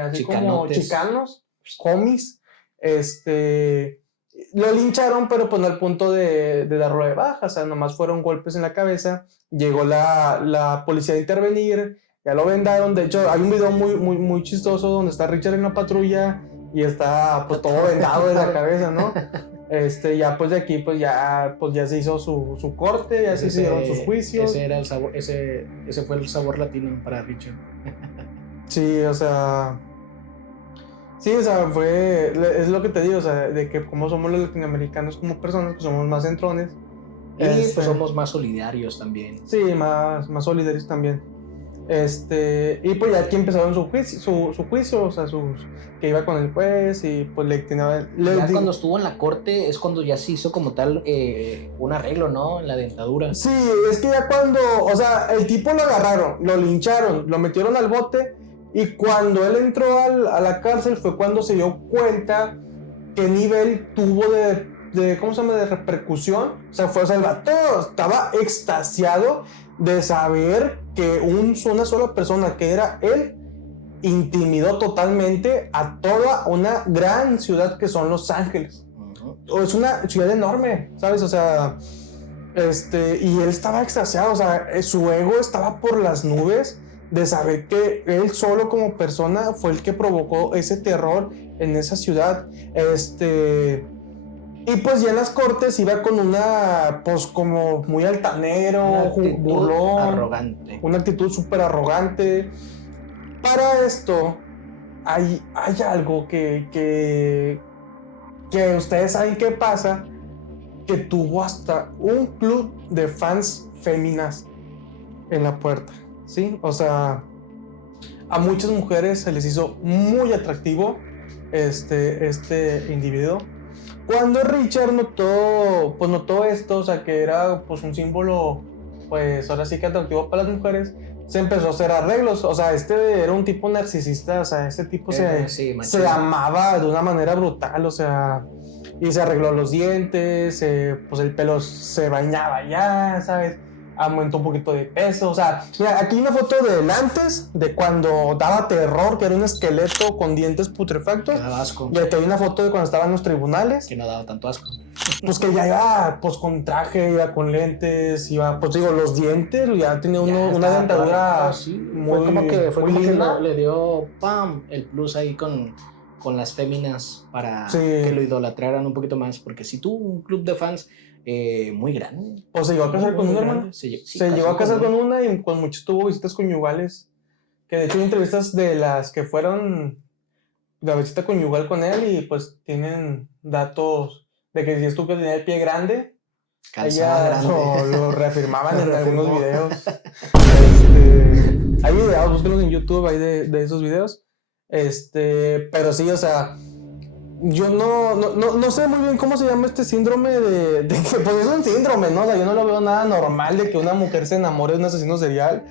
así como chicanos, homies. Lo lincharon, pero pues no al punto de darlo de baja. O sea, nomás fueron golpes en la cabeza. Llegó la policía a intervenir, ya lo vendaron. De hecho, hay un video muy chistoso donde está Richard en la patrulla y está pues todo vendado de la cabeza, ¿no? Ya pues de aquí pues ya se hizo su corte, ya se hicieron sus juicios. Ese era el sabor, ese fue el sabor latino para Richard. Sí, o sea, es lo que te digo, o sea, de que como somos los latinoamericanos como personas, pues somos más entrones. Y pues somos más solidarios también. Sí, más solidarios también. Y pues ya aquí empezaron su juicio, o sea, que iba con el juez y pues cuando estuvo en la corte es cuando ya se hizo como tal un arreglo, ¿no? En la dentadura. Sí, es que ya cuando, o sea, el tipo lo agarraron, lo lincharon, lo metieron al bote y cuando él entró a la cárcel fue cuando se dio cuenta qué nivel tuvo de ¿cómo se llama? De repercusión. O sea, el vato estaba extasiado de saber que una sola persona, que era él, intimidó totalmente a toda una gran ciudad que son Los Ángeles. Uh-huh. Es una ciudad enorme, ¿sabes? O sea, y él estaba extasiado, o sea, su ego estaba por las nubes de saber que él solo como persona fue el que provocó ese terror en esa ciudad. Y pues ya en las cortes iba con una, pues como muy altanero, burlón, arrogante. Una actitud súper arrogante. Para esto, hay algo que ustedes saben qué pasa, que tuvo hasta un club de fans féminas en la puerta, ¿sí? O sea, a muchas mujeres se les hizo muy atractivo este individuo. Cuando Richard notó esto, o sea, que era pues un símbolo, pues ahora sí que atractivo para las mujeres, se empezó a hacer arreglos. O sea, era un tipo narcisista, o sea, este tipo se amaba de una manera brutal, o sea, y se arregló los dientes, pues el pelo se bañaba ya, ¿sabes? Aumentó un poquito de peso, o sea, mira, aquí hay una foto del antes, de cuando daba terror, que era un esqueleto con dientes putrefactos. Que daba asco. Y aquí hay una foto de cuando estaba en los tribunales. Que no daba tanto asco. Pues que ya iba, pues con traje, iba con lentes, iba, pues digo, los dientes, ya tenía una dentadura muy, fue como que le dio, ¡pam!, el plus ahí con las féminas para que lo idolatraran un poquito más, porque si tuvo un club de fans muy grande. Pues se llegó a casar con una, hermano. Se llegó a casar con una y con muchos tuvo visitas conyugales. Que de hecho hay entrevistas de las que fueron la visita conyugal con él y pues tienen datos de que si estuvo que tenía el pie grande. Ella lo reafirmaban en algunos videos. Hay videos, búsquenlos en YouTube, hay de esos videos. Pero sí, o sea, yo no sé muy bien cómo se llama este síndrome de que pues es un síndrome, ¿no? O sea, yo no lo veo nada normal de que una mujer se enamore de un asesino serial.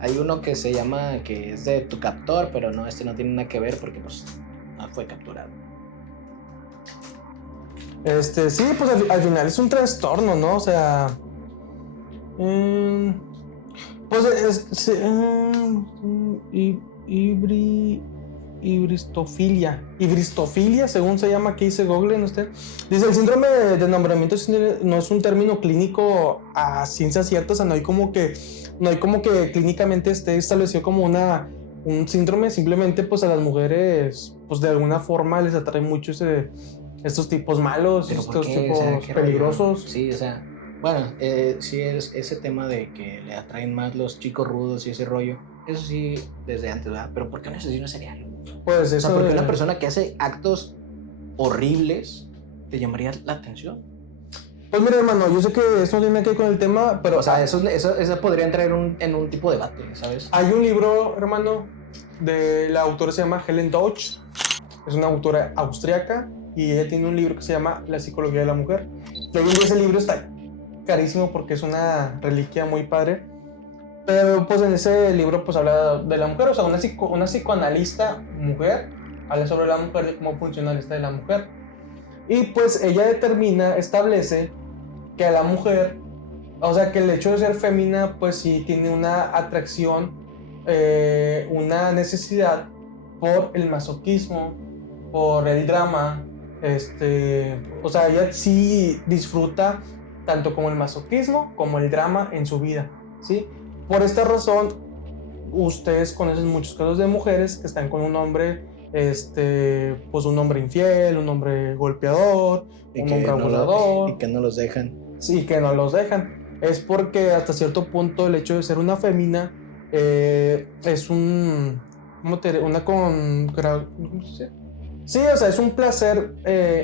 Hay uno que se llama, que es de tu captor, pero no, no tiene nada que ver porque pues no fue capturado. Sí, pues al final es un trastorno, ¿no? O sea, pues Ibristofilia, según se llama, aquí dice Google, ¿no? Dice, el síndrome de nombramiento no es un término clínico a ciencia cierta, o sea, no hay como que clínicamente esté establecido como un síndrome, simplemente pues a las mujeres pues de alguna forma les atrae mucho estos tipos malos, estos tipos peligrosos. Sí, o sea, bueno, sí es ese tema de que le atraen más los chicos rudos y ese rollo. Eso sí, desde antes, ¿verdad? Pero ¿por qué un asesino serial? Pues eso. O sea, porque una persona que hace actos horribles te llamaría la atención. Pues mira, hermano, yo sé que eso no tiene nada que ver con el tema, pero... O sea, eso podría entrar en un tipo de debate, ¿sabes? Hay un libro, hermano, de la autora se llama Helen Deutsch. Es una autora austriaca y ella tiene un libro que se llama La psicología de la mujer. Y hoy en día ese libro está carísimo porque es una reliquia muy padre. Pero pues en ese libro pues habla de la mujer, o sea, una psicoanalista mujer, habla sobre la mujer, de cómo funciona el estado de la mujer. Y pues ella establece que a la mujer, o sea, que el hecho de ser fémina pues sí tiene una atracción, una necesidad por el masoquismo, por el drama, o sea, ella sí disfruta tanto como el masoquismo como el drama en su vida, ¿sí? Por esta razón, ustedes conocen muchos casos de mujeres que están con un hombre, pues un hombre infiel, un hombre golpeador, un hombre abusador. Y que no los dejan. Sí, que no los dejan. Es porque hasta cierto punto el hecho de ser una fémina es ¿cómo se dice? Sí, o sea, es un placer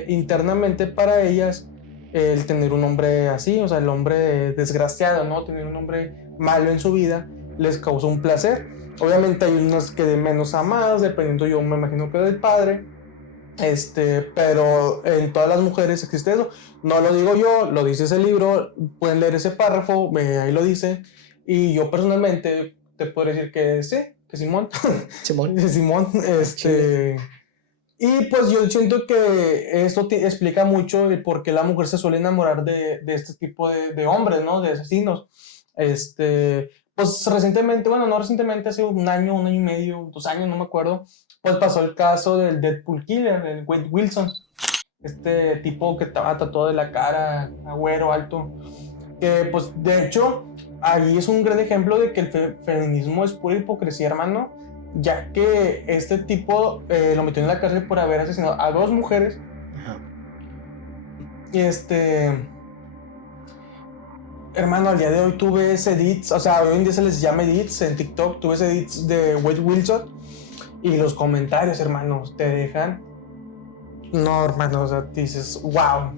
internamente para ellas el tener un hombre así, o sea, el hombre desgraciado, ¿no? Tener un hombre malo en su vida les causa un placer. Obviamente hay unas que de menos amadas, dependiendo, yo me imagino que del padre, pero en todas las mujeres existe eso. No lo digo yo, lo dice ese libro, pueden leer ese párrafo, ahí lo dice, y yo personalmente te puedo decir que sí, que Simón. Simón, y pues yo siento que esto explica mucho el por qué la mujer se suele enamorar de este tipo de hombres, ¿no? De asesinos. Pues recientemente, bueno, no recientemente, hace un año y medio, 2 años, no me acuerdo, pues pasó el caso del Deadpool Killer, el Wade Wilson. Este tipo que estaba tatuado de la cara, agüero, alto. Que pues de hecho, ahí es un gran ejemplo de que el feminismo es pura hipocresía, hermano. Ya que este tipo lo metió en la cárcel por haber asesinado a 2 mujeres. Ajá. Y hermano, al día de hoy tuve ese edits, o sea, hoy en día se les llama edits en TikTok, tuve ese edits de Wade Wilson y los comentarios, hermanos, te dejan. No, hermano, o sea, dices, wow.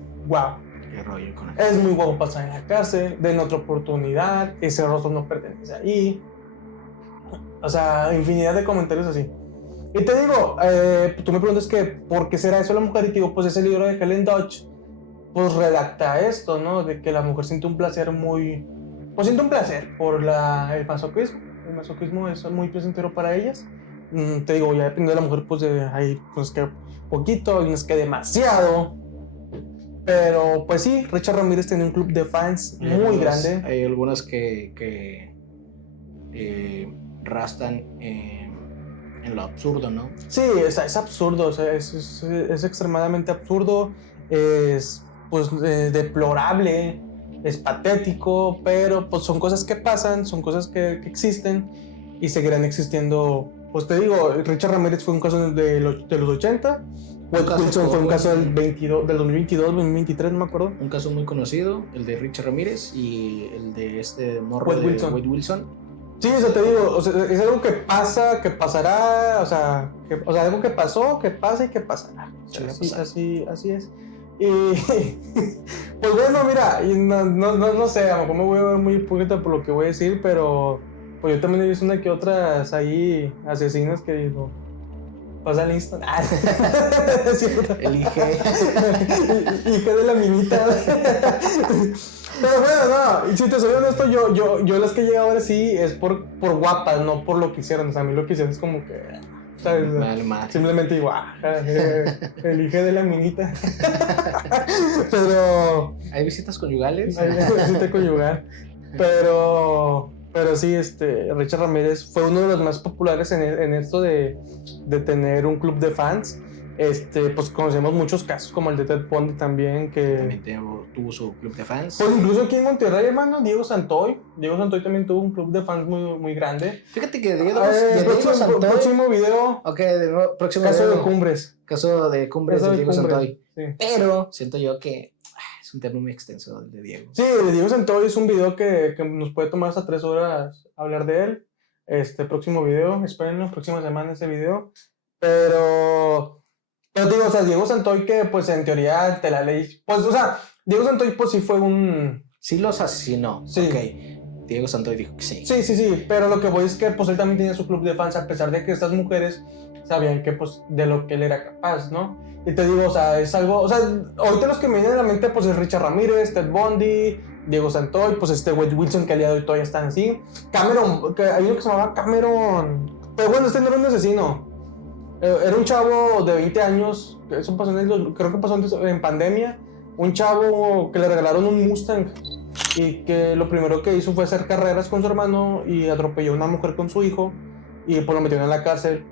Qué rollo con eso. Es muy guapo pasar en la cárcel, den otra oportunidad, ese rostro no pertenece ahí. O sea, infinidad de comentarios así. Y te digo, tú me preguntas que por qué será eso la mujer, y te digo, pues ese libro de Helen Deutsch pues redacta esto, ¿no? De que la mujer siente un placer pues siente un placer por el masoquismo. El masoquismo es muy placentero para ellas. Te digo, ya depende de la mujer, pues hay pues que poquito, hay unas que demasiado. Pero pues sí, Richard Ramírez tiene un club de fans muy grande. Hay algunas que rastan en lo absurdo, ¿no? Sí, es absurdo, o sea, es extremadamente absurdo, es pues deplorable, es patético, pero pues son cosas que pasan, son cosas que existen y seguirán existiendo. Pues te digo, Richard Ramírez fue un caso de los 80, Wade Wilson fue un caso del 2022, 2023, no me acuerdo. Un caso muy conocido, el de Richard Ramírez y el de este morro Wade de Wade Wilson. Sí, o sea, te digo, o sea, es algo que pasa, que pasará, o sea, algo que pasó, que pasa y que pasará. O sea, así es. Y pues bueno, mira, no sé, a lo mejor me voy a ver muy hipócrita por lo que voy a decir, pero pues yo también he visto una que otras ahí asesinas que digo, pasa listo. Elige de la minita. Pero bueno, no, si te soy honesto, yo las que he llegado ahora sí es por guapas, no por lo que hicieron. O sea, a mí lo que hicieron es como que, ¿sabes? Mal. Simplemente digo, elige de la minita. Pero... ¿Hay visitas conyugales? Hay visita conyugal. Pero sí, Richard Ramírez fue uno de los más populares en esto de tener un club de fans. Pues conocemos muchos casos como el de Ted Bundy también, que también tuvo su club de fans. Pues incluso aquí en Monterrey, hermano, Diego Santoy también tuvo un club de fans muy, muy grande. Fíjate que Diego Santoy... Próximo video. Ok, próximo caso video. De Cumbres. Caso de Cumbres de Diego Santoy. Sí. Pero siento yo que es un tema muy extenso el de Diego. Sí, el de Diego Santoy es un video que nos puede tomar hasta 3 horas hablar de él. Próximo video, espérenlo, próxima semana ese video. Pero digo, o sea, Diego Santoy, que pues en teoría ante la ley, pues, o sea, Diego Santoy, pues sí fue un... Sí los asesinó. Sí. Ok. Diego Santoy dijo que sí. Sí, pero lo que voy es que pues él también tenía su club de fans, a pesar de que estas mujeres sabían que pues de lo que él era capaz, ¿no? Y te digo, o sea, es algo, o sea, ahorita los que me vienen a la mente pues es Richard Ramírez, Ted Bundy, Diego Santoy, pues Wade Wilson, que al día de hoy todavía están así. Cameron, que hay uno que se llamaba Cameron, pero bueno, este no era un asesino. Era un chavo de 20 años, eso pasó creo que pasó antes en pandemia, un chavo que le regalaron un Mustang y que lo primero que hizo fue hacer carreras con su hermano y atropelló a una mujer con su hijo y pues lo metieron en la cárcel,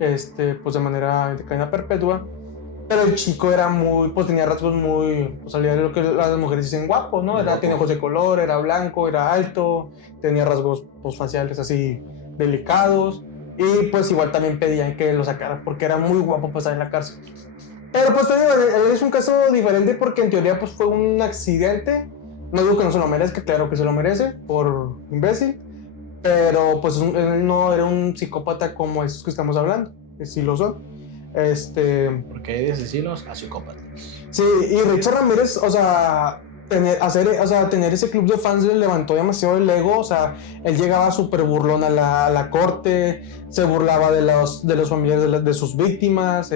pues de manera de cadena perpetua. Pero el chico era pues tenía rasgos muy, pues salía de lo que las mujeres dicen guapo, ¿no? Tenía ojos de color, era blanco, era alto, tenía rasgos pues faciales así delicados. Y pues igual también pedían que lo sacara porque era muy guapo pasar en la cárcel. Pero pues te digo, él es un caso diferente porque en teoría pues fue un accidente. No digo que no se lo merezca, claro que se lo merece por imbécil. Pero pues él no era un psicópata como esos que estamos hablando, que sí lo son. Porque hay de asesinos a psicópatas. Sí, y Richard Ramírez, o sea, tener ese club de fans le levantó demasiado el ego. O sea, él llegaba súper burlón a la corte, se burlaba de los familiares de sus víctimas.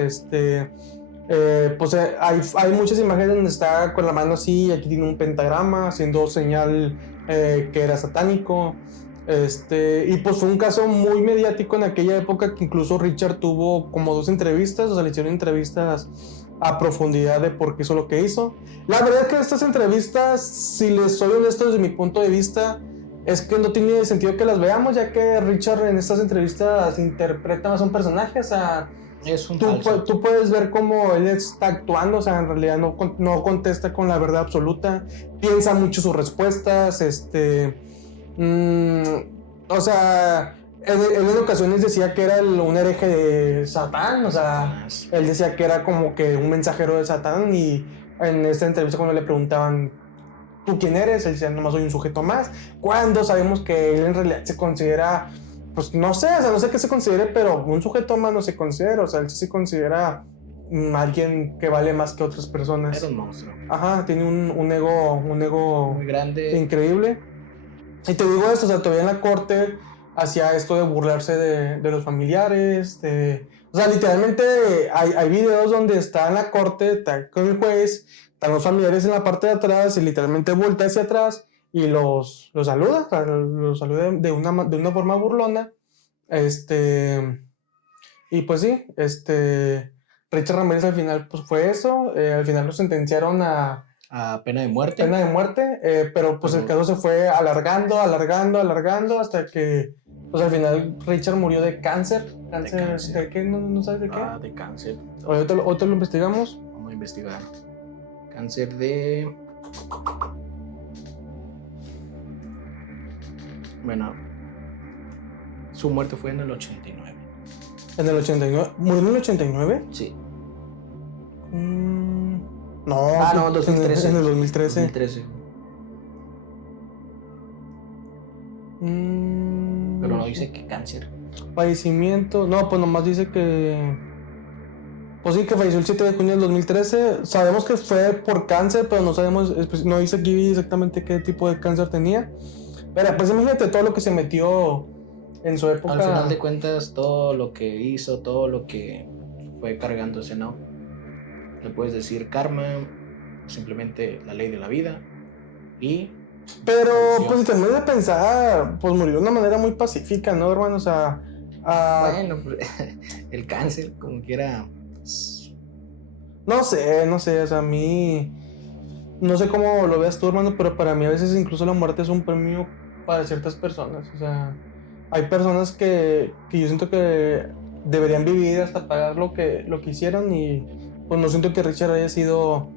Pues hay muchas imágenes donde está con la mano así, aquí tiene un pentagrama haciendo señal que era satánico. Y pues fue un caso muy mediático en aquella época, que incluso Richard tuvo como 2 entrevistas, o sea, le hicieron entrevistas a profundidad de por qué hizo lo que hizo. La verdad es que estas entrevistas, si les soy honesto desde mi punto de vista, es que no tiene sentido que las veamos, ya que Richard en estas entrevistas interpreta más un personaje. O sea, es un tú puedes ver cómo él está actuando. O sea, en realidad no contesta con la verdad absoluta, piensa mucho sus respuestas. O sea, él en ocasiones decía que era un hereje de Satán. O sea, él decía que era como que un mensajero de Satán. Y en esta entrevista, cuando le preguntaban ¿tú quién eres?, él decía, nomás soy un sujeto más. Cuando sabemos que él en realidad se considera, pues no sé, o sea, no sé qué se considere, pero un sujeto más no se considera. O sea, él sí se considera alguien que vale más que otras personas. Era un monstruo. Ajá, tiene un ego muy grande, increíble. Y te digo esto, o sea, todavía en la corte hacía esto de burlarse de los familiares. O sea, literalmente hay videos donde está en la corte, está con el juez, están los familiares en la parte de atrás y literalmente voltea hacia atrás y los saluda. O sea, los saluda de una forma burlona. Y pues sí, Richard Ramírez al final pues fue eso. Al final lo sentenciaron a pena de muerte. Pero pues el caso se fue alargando hasta que pues al final Richard murió de cáncer. ¿De qué? ¿No sabes de qué? De cáncer. ¿Otro lo investigamos? Vamos a investigar. Cáncer de... Bueno, su muerte fue en el 89. ¿En el 89? ¿Murió en el 89? Sí. No, 2013. En el 2013. 2013. Pero no dice que cáncer. Fallecimiento. No, pues nomás dice que... Pues sí, que falleció el 7 de junio del 2013. Sabemos que fue por cáncer, pero no sabemos, no dice aquí exactamente qué tipo de cáncer tenía. Pero pues imagínate todo lo que se metió en su época. Al final de cuentas, todo lo que hizo, todo lo que fue cargándose, ¿no? Le puedes decir karma, simplemente la ley de la vida. Pero pues si te pones a pensar, pues murió de una manera muy pacífica, ¿no, hermano? O sea... Bueno, el cáncer, como quiera... No sé, o sea, a mí... No sé cómo lo veas tú, hermano, pero para mí a veces incluso la muerte es un premio para ciertas personas. O sea, hay personas que yo siento que deberían vivir hasta pagar lo que hicieron, y pues no siento que Richard haya sido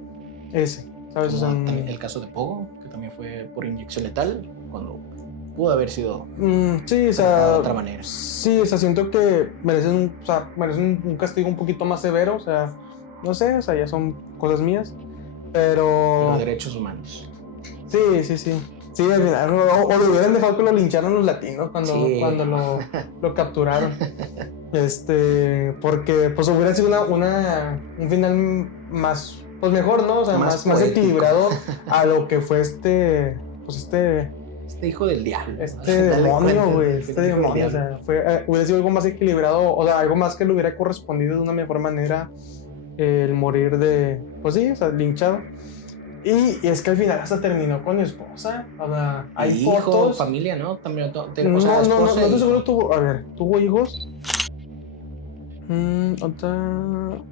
ese, ¿sabes? O sea, el caso de Pogo, que también fue por inyección letal, cuando pudo haber sido sí, o sea, de otra manera. Sí, o sea, siento que merecen un castigo un poquito más severo. O sea, no sé, o sea, ya son cosas mías, pero derechos humanos. Sí, al final, o lo hubieran dejado que lo lincharan los latinos cuando lo capturaron. Porque pues hubiera sido un final más pues mejor, ¿no? O sea, más equilibrado a lo que fue este hijo del diablo. Este demonio, güey. Este demonio, o sea, hubiera sido algo más equilibrado, o sea, algo más que le hubiera correspondido de una mejor manera el morir de, pues sí, o sea, linchado. Y es que al final hasta terminó con mi esposa. O sea, hay hijo, fotos. Familia, ¿no? También, no estoy seguro. ¿Tuvo hijos? Otra.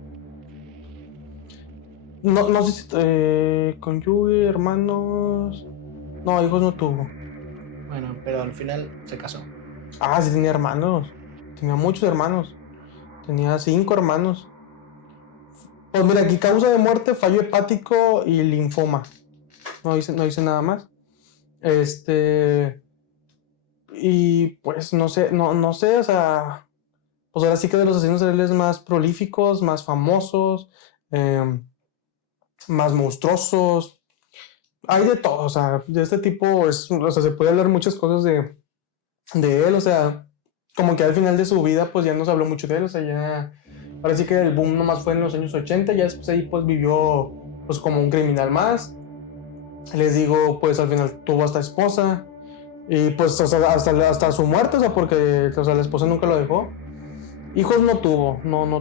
No sé si cónyuge, hermanos. No, hijos no tuvo. Bueno, pero al final se casó. Ah, sí tenía hermanos. Tenía muchos hermanos. Tenía 5 hermanos. Pues mira, aquí causa de muerte, fallo hepático y linfoma. No dice nada más. Y pues no sé, o sea, pues ahora sí que de los asesinos seriales más prolíficos, más famosos, más monstruosos. Hay de todo, o sea, de este tipo, o sea, se puede hablar muchas cosas de él, o sea, como que al final de su vida, pues ya no se habló mucho de él, o sea, ya, ahora sí que el boom nomás fue en los años 80, ya después ahí pues vivió, pues como un criminal más. Les digo, pues al final tuvo hasta esposa, y pues hasta su muerte, o sea, porque, o sea, la esposa nunca lo dejó. Hijos no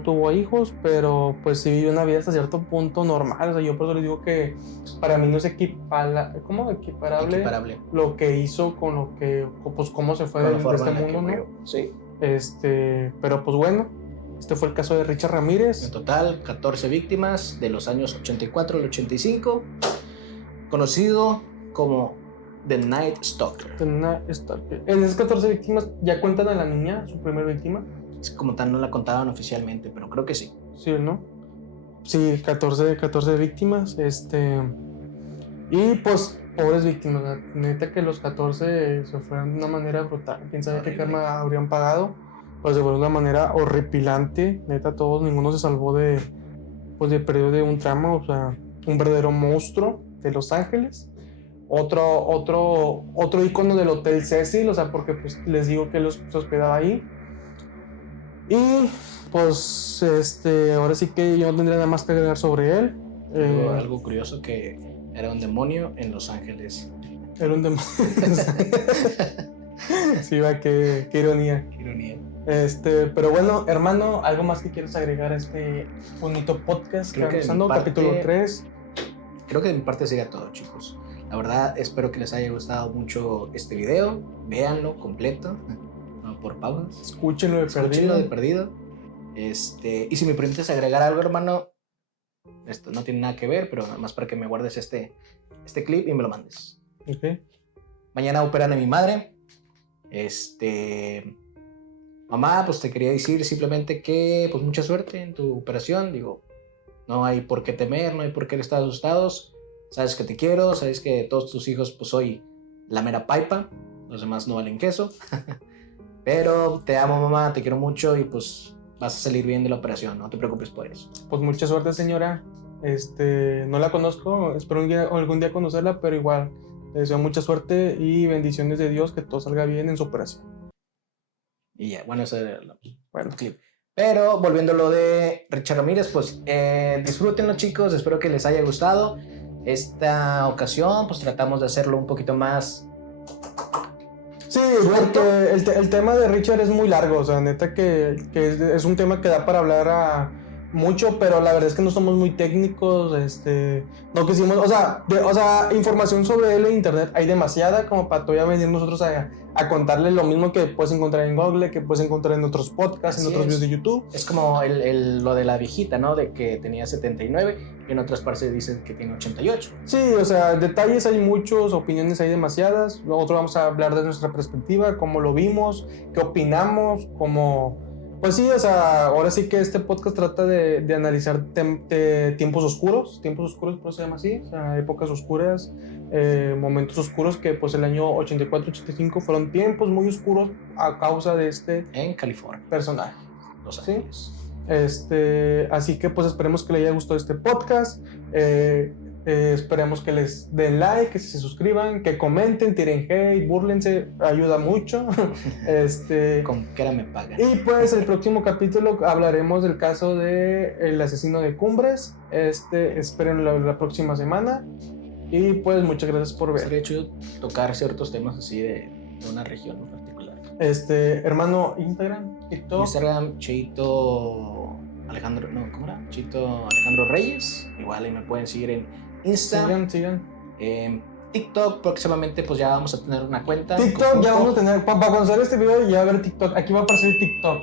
tuvo hijos, pero pues sí vivió una vida hasta cierto punto normal. O sea, yo por eso les digo que para mí no es equiparable lo que hizo con lo que, pues cómo se fue de este mundo, ¿no? Sí. Pero pues bueno, este fue el caso de Richard Ramírez. En total, 14 víctimas de los años 84 al 85, conocido como The Night Stalker. En esas 14 víctimas, ¿ya cuentan a la niña, su primera víctima? Como tal no la contaban oficialmente, pero creo que sí. Sí, ¿no? Sí, 14 víctimas. Y pues, pobres víctimas. Neta que los 14 se fueron de una manera brutal. Quién sabe qué karma habrían pagado. Pues se fue de una manera horripilante. Neta, ninguno se salvó de perder de un tramo. O sea, un verdadero monstruo de Los Ángeles. Otro ícono del Hotel Cecil. O sea, porque pues les digo que se hospedaba ahí. Y pues ahora sí que yo no tendría nada más que agregar sobre él. Algo curioso, que era un demonio en Los Ángeles. Era un demonio. Sí, va, qué ironía. Qué ironía. Pero bueno, hermano, ¿algo más que quieres agregar a este bonito podcast? Creo que capítulo 3. Creo que de mi parte sería todo, chicos. La verdad, espero que les haya gustado mucho este video. Véanlo completo. Por pausas. Escúchenlo de perdido. Y si me permites agregar algo, hermano, esto no tiene nada que ver, pero nada más para que me guardes este clip y me lo mandes. Ok. Mañana operan a mi madre. Mamá, pues te quería decir simplemente que pues mucha suerte en tu operación. Digo, no hay por qué temer, no hay por qué estar asustados. Sabes que te quiero, sabes que todos tus hijos pues soy la mera paipa. Los demás no valen queso. Pero te amo, mamá, te quiero mucho y pues vas a salir bien de la operación, no te preocupes por eso. Pues mucha suerte, señora. No la conozco, espero algún día conocerla, pero igual, le deseo mucha suerte y bendiciones de Dios, que todo salga bien en su operación. Y ya, bueno, ese era el clip. Pero volviendo a lo de Richard Ramírez, pues disfrútenlo, chicos, espero que les haya gustado. Esta ocasión, pues tratamos de hacerlo un poquito más... Sí, porque el tema de Richard es muy largo, o sea, neta que es un tema que da para hablar mucho, pero la verdad es que no somos muy técnicos, no quisimos, o sea, información sobre él en internet hay demasiada como para todavía venir nosotros a contarles lo mismo que puedes encontrar en Google, que puedes encontrar en otros podcasts, en otros videos de YouTube. Es como lo de la viejita, ¿no? De que tenía 79 y en otras partes dicen que tiene 88. Sí, o sea, detalles hay muchos, opiniones hay demasiadas. Nosotros vamos a hablar de nuestra perspectiva, cómo lo vimos, qué opinamos, Pues sí, o sea, ahora sí que este podcast trata de analizar tiempos oscuros, por eso se llama así, o sea, épocas oscuras, momentos oscuros que pues el año 84-85 fueron tiempos muy oscuros a causa de en California, personaje. Los Ángeles. ¿Sí? Así que pues esperemos que le haya gustado este podcast. Esperemos que les den like, que se suscriban, que comenten, tiren hate, búrlense, ayuda mucho. Con que ahora me pagan. Y pues el próximo capítulo hablaremos del caso de el asesino de Cumbres. Espérenlo la próxima semana. Y pues muchas gracias por ver. Sería chido tocar ciertos temas así de una región en particular. Hermano, Instagram, TikTok. Instagram, Cheito Alejandro, no, ¿cómo era? Cheito Alejandro Reyes. Igual ahí me pueden seguir en Insta. Sigan. TikTok, próximamente pues ya vamos a tener una cuenta. TikTok ya vamos a tener, para cuando salga este video ya va a haber TikTok. Aquí va a aparecer TikTok.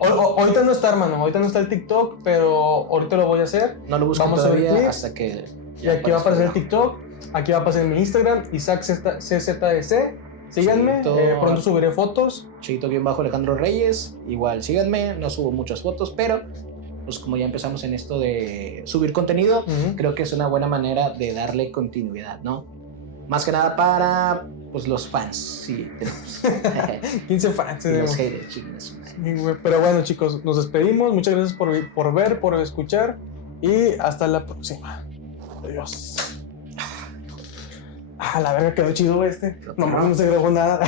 Ahorita no está, hermano, ahorita no está el TikTok, pero ahorita lo voy a hacer. No lo busco todavía hasta que... Y aquí va a aparecer el TikTok, aquí va a aparecer mi Instagram, IsaacCZDC. Síganme, pronto subiré fotos. Cheito-Alejandro Reyes, igual síganme, no subo muchas fotos, pero pues como ya empezamos en esto de subir contenido, creo que es una buena manera de darle continuidad, ¿no? Más que nada para pues los fans, sí, tenemos 15 fans. Y los haters, chicos. Pero bueno, chicos, nos despedimos. Muchas gracias por ver, por escuchar. Y hasta la próxima. Adiós. La verga quedó chido este. Nomás no se grabó nada.